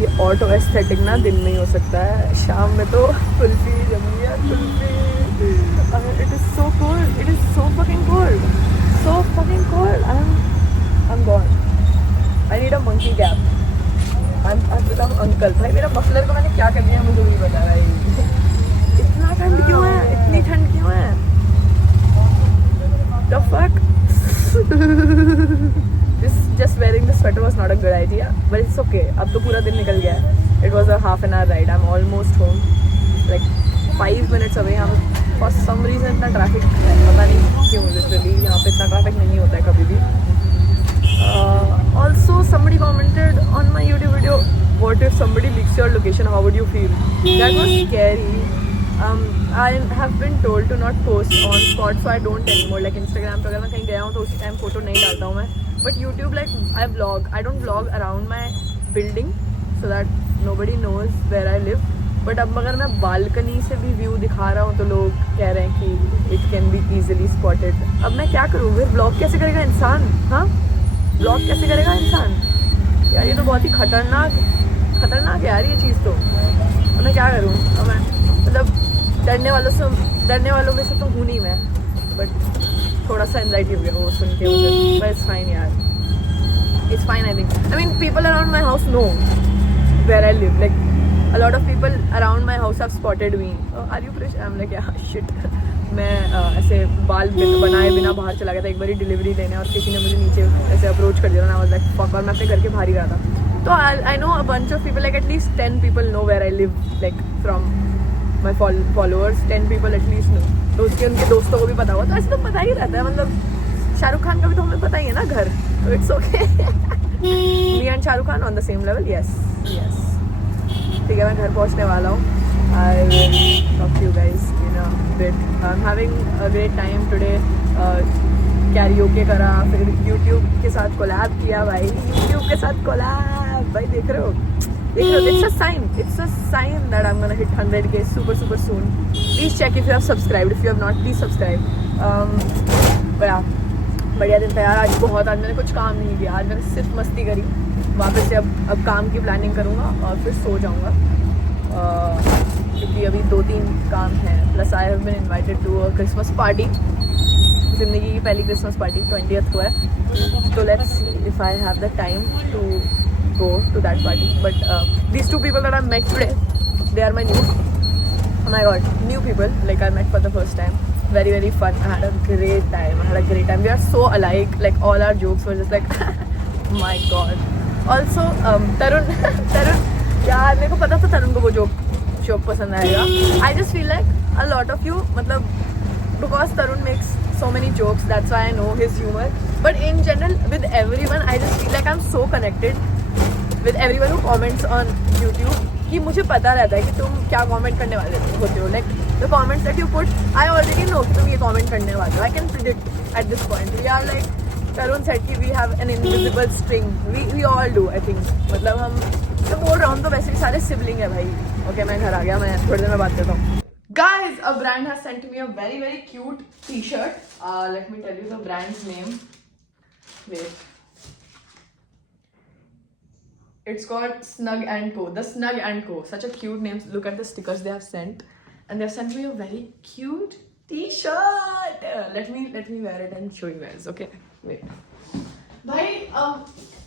ये ऑटो एस्थेटिक ना दिन में ही हो सकता है, शाम में तो kulfi Jamia kulfi. It is so cold. It is so fucking cold. So fucking cold. I am gone. I need a monkey cap. I am become uncle. भाई मेरा मफलर को मैंने क्या कर दिया मुझे नहीं पता भाई. इतना ठंड क्यों है, इतनी ठंड क्यों है? The fuck. Just wearing the sweater was not a good idea, but it's okay. अब तो पूरा दिन निकल गया है. It was a half an hour ride. I'm almost home. Like 5 minutes away. हम for some reason इतना traffic है, पता नहीं क्यों. Literally यहाँ पे इतना traffic नहीं होता है कभी भी. Also somebody commented on my YouTube video, what if somebody leaks your location? How would you feel? That was scary. I have been told to not post on spot, so I don't anymore. Like Instagram पे अगर मैं कहीं गया हूँ तो उसी time photo नहीं डालता हूँ मैं. But YouTube, like I vlog. I don't vlog around my building so that nobody knows where I live. But अब अगर मैं बालकनी से भी व्यू दिखा रहा हूँ तो लोग कह रहे हैं कि it can be easily spotted. अब मैं क्या करूँ? फिर vlog कैसे करेगा इंसान? हाँ, vlog कैसे करेगा इंसान? यार ये तो बहुत ही खतरनाक है यार ये चीज़ तो. अब मैं क्या करूँ? अब मैं मतलब डरने वालों में से तो हूँ नहीं मैं. बट थोड़ा सा एंजाइटी हो गया वो सुन के मुझे. बट इट्स फाइन यार. It's fine, I think. I mean, people around my house know where I live. Like, a lot of people around my house have spotted me. Oh, are you fresh? I'm like, yeah, shit. मैं ऐसे बाल बनाए बिना बाहर चला गया था एक बारी डिलीवरी लेने और किसी ने मुझे नीचे ऐसे अप्रोच कर दिया ना. I was like, fuck. और मैं अपने घर के बाहर ही रहा था. तो I know a bunch of people, like at least 10 people know where I live. Like from my followers, 10 people at least know. तो उसके उनके दोस्तों को भी पता हुआ. तो ऐसे तो पता ही रहता है. मतलब शाहरुख खान का भी तो हमें पता ही है ना घर. तो it's okay. Me and Shahrukh Khan on the same level. Yes. ठीक है, मैं घर पहुंचने वाला हूँ. I will talk to you guys in a bit. I am having a great time today. Karaoke करा, फिर यूट्यूब के साथ कोलैब किया भाई. यूट्यूब के साथ कोलैब भाई. देख रहे हो. It's a sign that I'm gonna hit 100K super soon. Please check if you have subscribed. If you have not, please subscribe. बढ़िया दिन था यार आज बहुत. आज मैंने कुछ काम नहीं किया. आज मैंने सिर्फ मस्ती करी. वापस से अब काम की प्लानिंग करूँगा और फिर सो जाऊँगा. क्योंकि अभी 2-3 काम हैं. Plus I have been invited to a Christmas party. ज़िंदगी की पहली क्रिसमस पार्टी 20th को है. तो let's if I have the time to go to that party. But these 2 people that I met today, they are my oh my god, new people. Like I met for the first time. Very fun. I had a great time. We are so alike. Like all our jokes were just like my god. Also Tarun यार मेरे को पता था तरुण को वो joke पसंद आएगा. I just feel like a lot of you मतलब because Tarun makes so many jokes, that's why I know his humor. But in general with everyone I just feel like I'm so connected with everyone who comments on YouTube. कि मुझे पता रहता है कि तुम क्या comment करने वाले होते हो. Like the comments that you put, I already know कि तुम ये कमेंट करने वाले हो. I can predict at this point. We are like Tarun said कि we have an invisible string. We all do, I think. मतलब मैं बोल रहा हूँ तो वैसे भी सारे sibling है भाई. Okay, मैं घर आ गया, मैं थोड़ी देर में बात करता हूँ. Guys, a brand has sent me a very cute T-shirt. Let me tell you the brand's name. Wait. It's called Snug and Co. The Snug and Co. Such a cute name. Look at the stickers they have sent, and they have sent me a very cute T-shirt. Let me wear it and show you guys. Okay, wait. भाई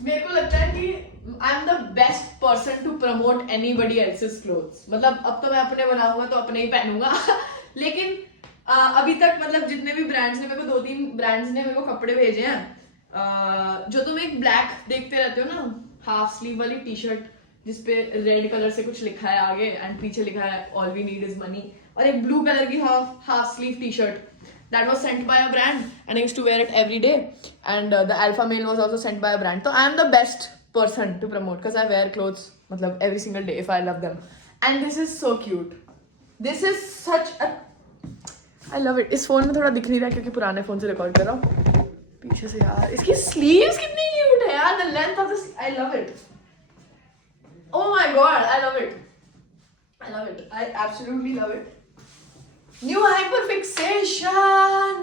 मेरे को लगता है कि I am the best person to promote anybody else's clothes. मतलब अब तो मैं अपने बनाऊंगा तो अपने ही पहनूंगा. लेकिन अभी तक मतलब जितने भी ब्रांड्स ने मेरे को 2-3 ब्रांड्स ने मेरे को कपड़े भेजे हैं. जो तुम एक ब्लैक देखते रहते हो ना, हाफ स्लीव वाली टी शर्ट जिसपे रेड कलर से कुछ लिखा है आगे एंड पीछे लिखा है all we need is money, और एक ब्लू कलर की half sleeve T shirt that was sent by a brand and I used to wear it every day, and the alpha male was also sent by a brand. So I am the best person to promote because I wear clothes matlab every single day if I love them. And this is so cute. This is such a I love it. इस phone में थोड़ा दिख नहीं रहा है क्योंकि पुराने phone से रिकॉर्ड कर रहा हूँ. पीछे से यार इसकी स्लीव्स कितनी क्यूट है यार. The length of this, I love it. Oh my god, I love it. I love it. I absolutely love it. New hyperfixation.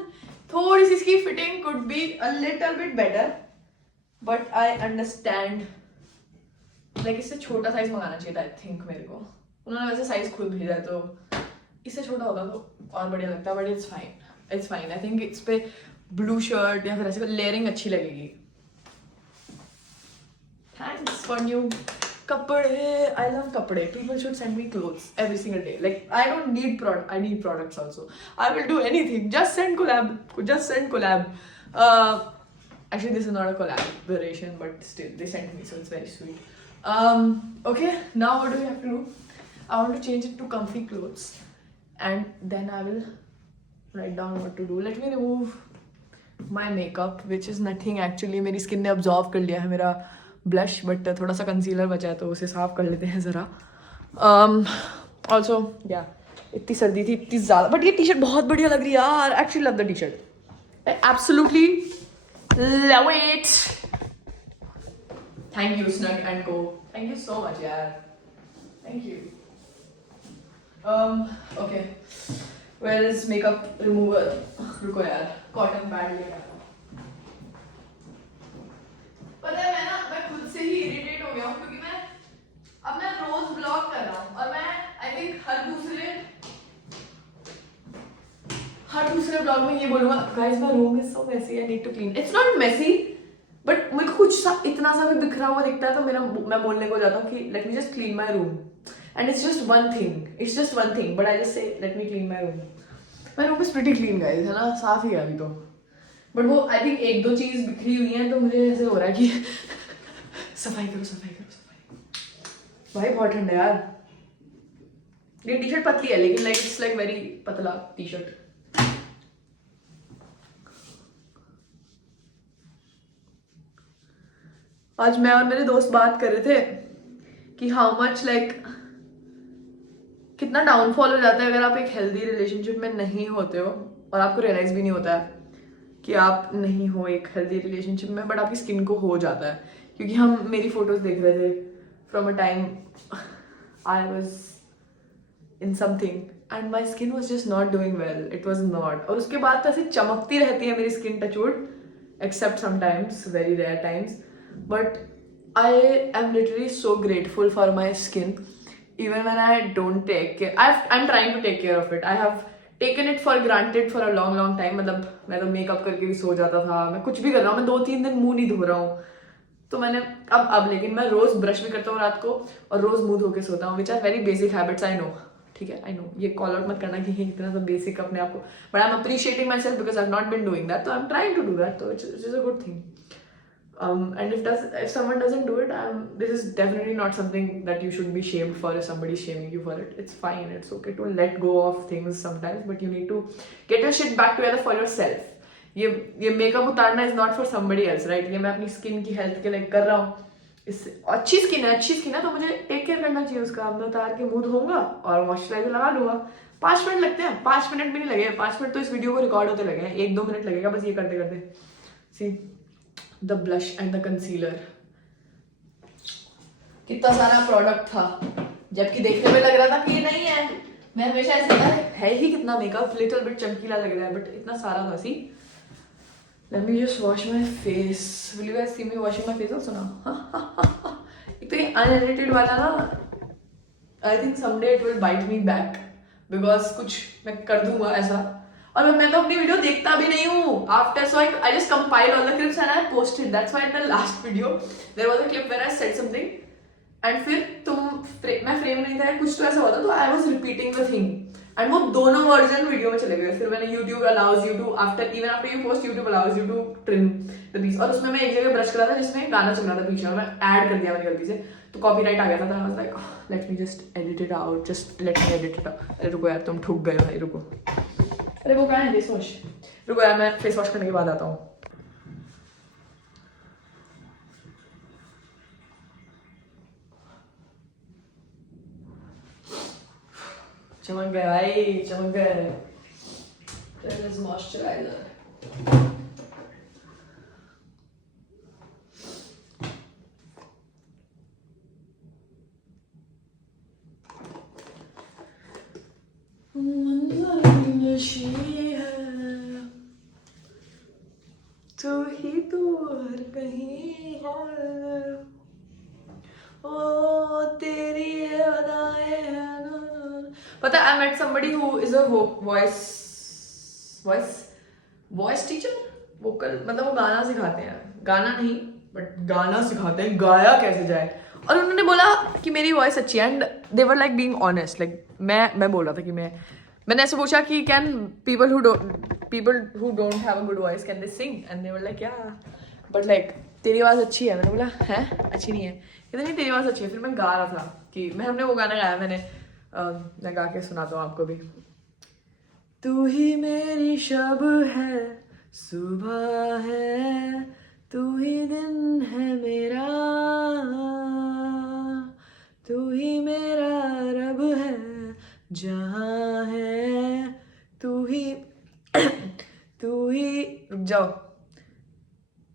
थोड़ी सी इसकी fitting could be a little bit better, but I understand. Like इससे छोटा size मंगाना चाहिए था, I think मेरे को. उन्होंने वैसे साइज खुद भेजा है तो इससे छोटा होता तो और बढ़िया लगता, but it's fine. It's fine. I think इस पे ब्लू शर्ट या फिर ऐसे लेयरिंग अच्छी लगेगी. Thanks for new कपड़े. I love कपड़े. People should send me clothes every single day. Like I don't need product. I need products also. I will do anything. Just send collab. Just send collab. Actually, this is not a collaboration, but still they sent me, so it's very sweet. Okay. Now what do we have to do? I want to change it to comfy clothes, and then I will write down what to do. Let me remove my makeup, which is nothing actually. मेरी skin ने absorb कर लिया है मेरा blush, but थोड़ा सा concealer बचा है तो उसे साफ कर लेते हैं ज़रा. ऑल्सो या इतनी सर्दी थी इतनी ज़्यादा, बट ये टी शर्ट बहुत बढ़िया लग रही है यार. Actually love the T shirt. I absolutely love it. Thank you snug and co. Thank you so much यार. Thank you. Okay, where is makeup remover. रुको यार, कॉटन पैड लेकर. पता है मैं खुद से ही इरिटेट हो गया हूँ क्योंकि मैं रोज ब्लॉग कर रहा हूँ और मैं आई थिंक हर दूसरे ब्लॉग में ये बोलूंगा guys my room is so messy, I need to clean. It's not messy, but मुझे कुछ इतना सा भी बिखरा हुआ दिखता है तो मैं बोलने को जाता हूँ कि late me just clean my room. And it's just one thing, but I just say let me clean my room. My room is pretty clean guys, है ना, साफ ही है अभी तो. बट वो आई थिंक 1-2 चीज बिखरी हुई है तो मुझे ऐसे हो रहा है कि सफाई करो. भाई बहुत ठंड है यार. ये टी शर्ट पतली है लेकिन लाइक इट्स लाइक वेरी पतला टी शर्ट. आज मैं और मेरे दोस्त बात कर रहे थे कि हाउ मच लाइक कितना डाउनफॉल हो जाता है अगर आप एक हेल्दी रिलेशनशिप में नहीं होते हो और आपको रियलाइज भी नहीं होता है कि आप नहीं हो एक हेल्दी रिलेशनशिप में, बट आपकी स्किन को हो जाता है. क्योंकि हम मेरी फोटोज देख रहे थे from a time I was in something and my skin was just not doing well. It was not. और उसके बाद तो ऐसे चमकती रहती है मेरी skin, touch wood, except sometimes, very rare times. But I am literally so grateful for my skin even when I don't take care. I'm trying to take care of it. I have taken it for granted for a long time. मतलब मैं तो makeup करके भी सो जाता था, मैं कुछ भी कर रहा हूँ, मैं 2-3 दिन मुंह नहीं धो रहा हूँ तो मैंने अब लेकिन मैं रोज ब्रश भी करता हूँ रात को और रोज मुंह धो के सोता हूँ, which are very basic habits. I know, ठीक है, आई नो, ये कॉल आउट मत करना कि इतना सा बेसिक अपने आप को, but I am appreciating myself because I have not been doing that, तो I am trying to do that, तो it's a good thing. And if someone doesn't do it, this is definitely not something that you should be shamed for if somebody is shaming you for it. It's fine, it's okay to let go of things sometimes, but you need to get your shit back together for yourself. ये makeup उतारना is not for somebody else, right? ये मैं अपनी skin की health के लिए कर रहा हूँ. इससे अच्छी स्किन है तो मुझे टेक केयर करना चाहिए उसका. मैं उतार के मुंह धोऊंगा और मॉइस्चराइजर लगा लूंगा. 5 मिनट लगते हैं, 5 मिनट भी नहीं लगे. 5 मिनट तो इस वीडियो को रिकॉर्ड होते लगे हैं, 1-2 मिनट लगेगा बस ये करते करते. See the blush and the concealer. कितना सारा प्रोडक्ट था, जबकि देखने में लग रहा था कि ये नहीं है। मैं हमेशा ऐसे है ही कितना मेकअप, लिटिल बिट चमकीला लग रहा है, बट इतना सारा था। See let me just wash my face. Will you guys see me washing my face also now? एक तो ये अनएडिटेड वाला ना, I think someday it will bite me back, because कुछ मैं कर दूंगा ऐसा। और मैं तो अपनी वीडियो देखता भी नहीं हूँ after, so I just compile all the clips and I posted. That's why in the last video there was a clip where I said something and फिर मैं फ्रेम नहीं था, कुछ तो ऐसा हुआ था, तो I was repeating the thing and वो दोनों वर्जन वीडियो में चले गए। फिर मैंने YouTube allows you to after you post, YouTube allows you to trim the piece. और उसमें मैं एक जगह ब्रश कर रहा था जिसमें गाना चल रहा था पीछे, और मैं ऐड कर दिया मैंने गलती से, तो कॉपीराइट आ गया था। I was like late me just edit it out, just let me edit it out. अरे रुको यार, तुम ठुक गए हो भाई, रुको। अरे वो कहाँ है फेस वॉश? रुको यार, मैं फेस वॉश करने के बाद आता हूँ। चमक गए भाई, चमक गए। मॉइस्चराइजर तू ही तू हर कहीं है, ओ तेरी अदाएं हैं। पता है, I met somebody who is a voice teacher, vocal, मतलब वो गाना सिखाते हैं, गाना नहीं बट गाना सिखाते हैं, गाया कैसे जाए। और उन्होंने बोला कि मेरी वॉइस अच्छी है and they were like being honest. Like मैं बोल रहा था कि मैंने ऐसे पूछा कि can people who don't have a good voice can they sing, and they were like yeah but like तेरी आवाज़ अच्छी है। मैंने बोला है अच्छी नहीं है, कहते नहीं तेरी आवाज़ अच्छी है। फिर मैं गा रहा था कि हमने वो गाना गाया, मैं गा के सुनाता हूँ आपको भी। तू ही मेरी शब है, सुबह है, तू ही दिन है मेरा, तू ही मेरा रब है जहाँ है, तू ही रुक जाओ,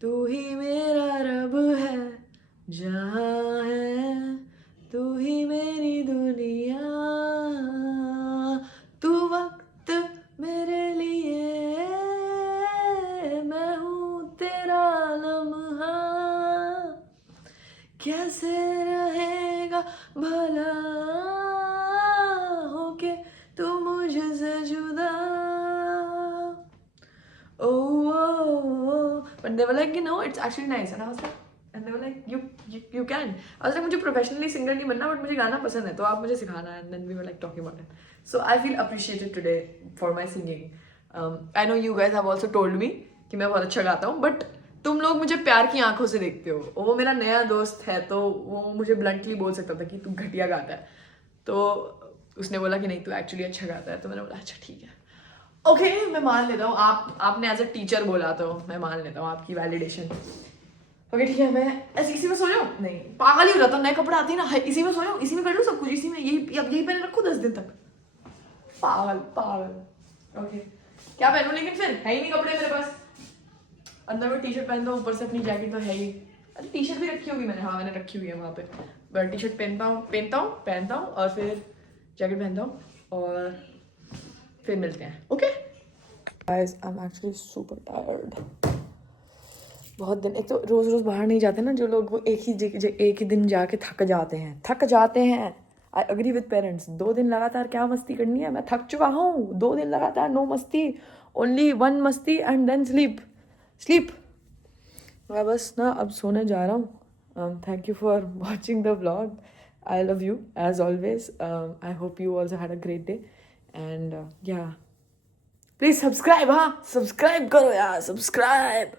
तू ही मेरा रब है जहाँ है, तू ही मेरी दुनिया, तू वक्त मेरे लिए, मैं हूँ तेरा लम्हा, कैसे रहेगा भला होके तू मुझसे जुदा। Oh, but they were like, you know, it's actually nice, and I was like, and they were like, you can. I was like, मुझे professionally singer नहीं बनना, but मुझे गाना पसंद है, तो आप मुझे सिखाना। And then we were like talking about it. So I feel appreciated today for my singing. I know you guys have also told me कि मैं बहुत अच्छा गाता हूँ, but तुम लोग मुझे प्यार की आंखों से देखते हो। वो मेरा नया दोस्त है, तो वो मुझे ब्लंटली बोल सकता था कि तू घटिया गाता है, तो उसने बोला कि नहीं तू एक्चुअली अच्छा गाता है, तो मैंने बोला अच्छा ठीक है, ओके मैं मान लेता हूँ। आपने एज अ टीचर बोला तो मैं मान लेता हूँ आपकी वैलिडेशन। ओके ठीक है, मैं ऐसे इसी में सो जाऊँ? नहीं, पागल ही हो जाता हूँ। नए कपड़े आती है ना, इसी में सो जाऊँ, इसी में कर लूँ सब कुछ, इसी में यही पहने रखो 10 दिन तक। पागल। ओके क्या पहनूं, लेकिन फिर है ही नहीं कपड़े मेरे पास। अंदर में टी शर्ट पहनता हूँ, ऊपर से अपनी जैकेट तो है ही। अरे टी शर्ट भी रखी होगी मैंने, हाँ मैंने रखी हुई है वहाँ पे। बट टी शर्ट पहनता हूँ और फिर जैकेट पहनता हूँ और फिर मिलते हैं। Okay guys, I am actually super tired. बहुत दिन, एक तो रोज़ बाहर नहीं जाते ना जो लोग, वो एक ही दिन जाके थक जाते हैं। I agree with parents. 2 दिन लगातार क्या मस्ती करनी है, मैं थक चुका हूँ। 2 दिन लगातार नो मस्ती, ओनली 1 मस्ती एंड देन स्लीप। मैं बस ना अब सोने जा रहा हूँ। Thank you for watching the vlog. I love you as always. I hope you also had a great day and yeah please subscribe. हाँ सब्सक्राइब करो यार, सब्सक्राइब।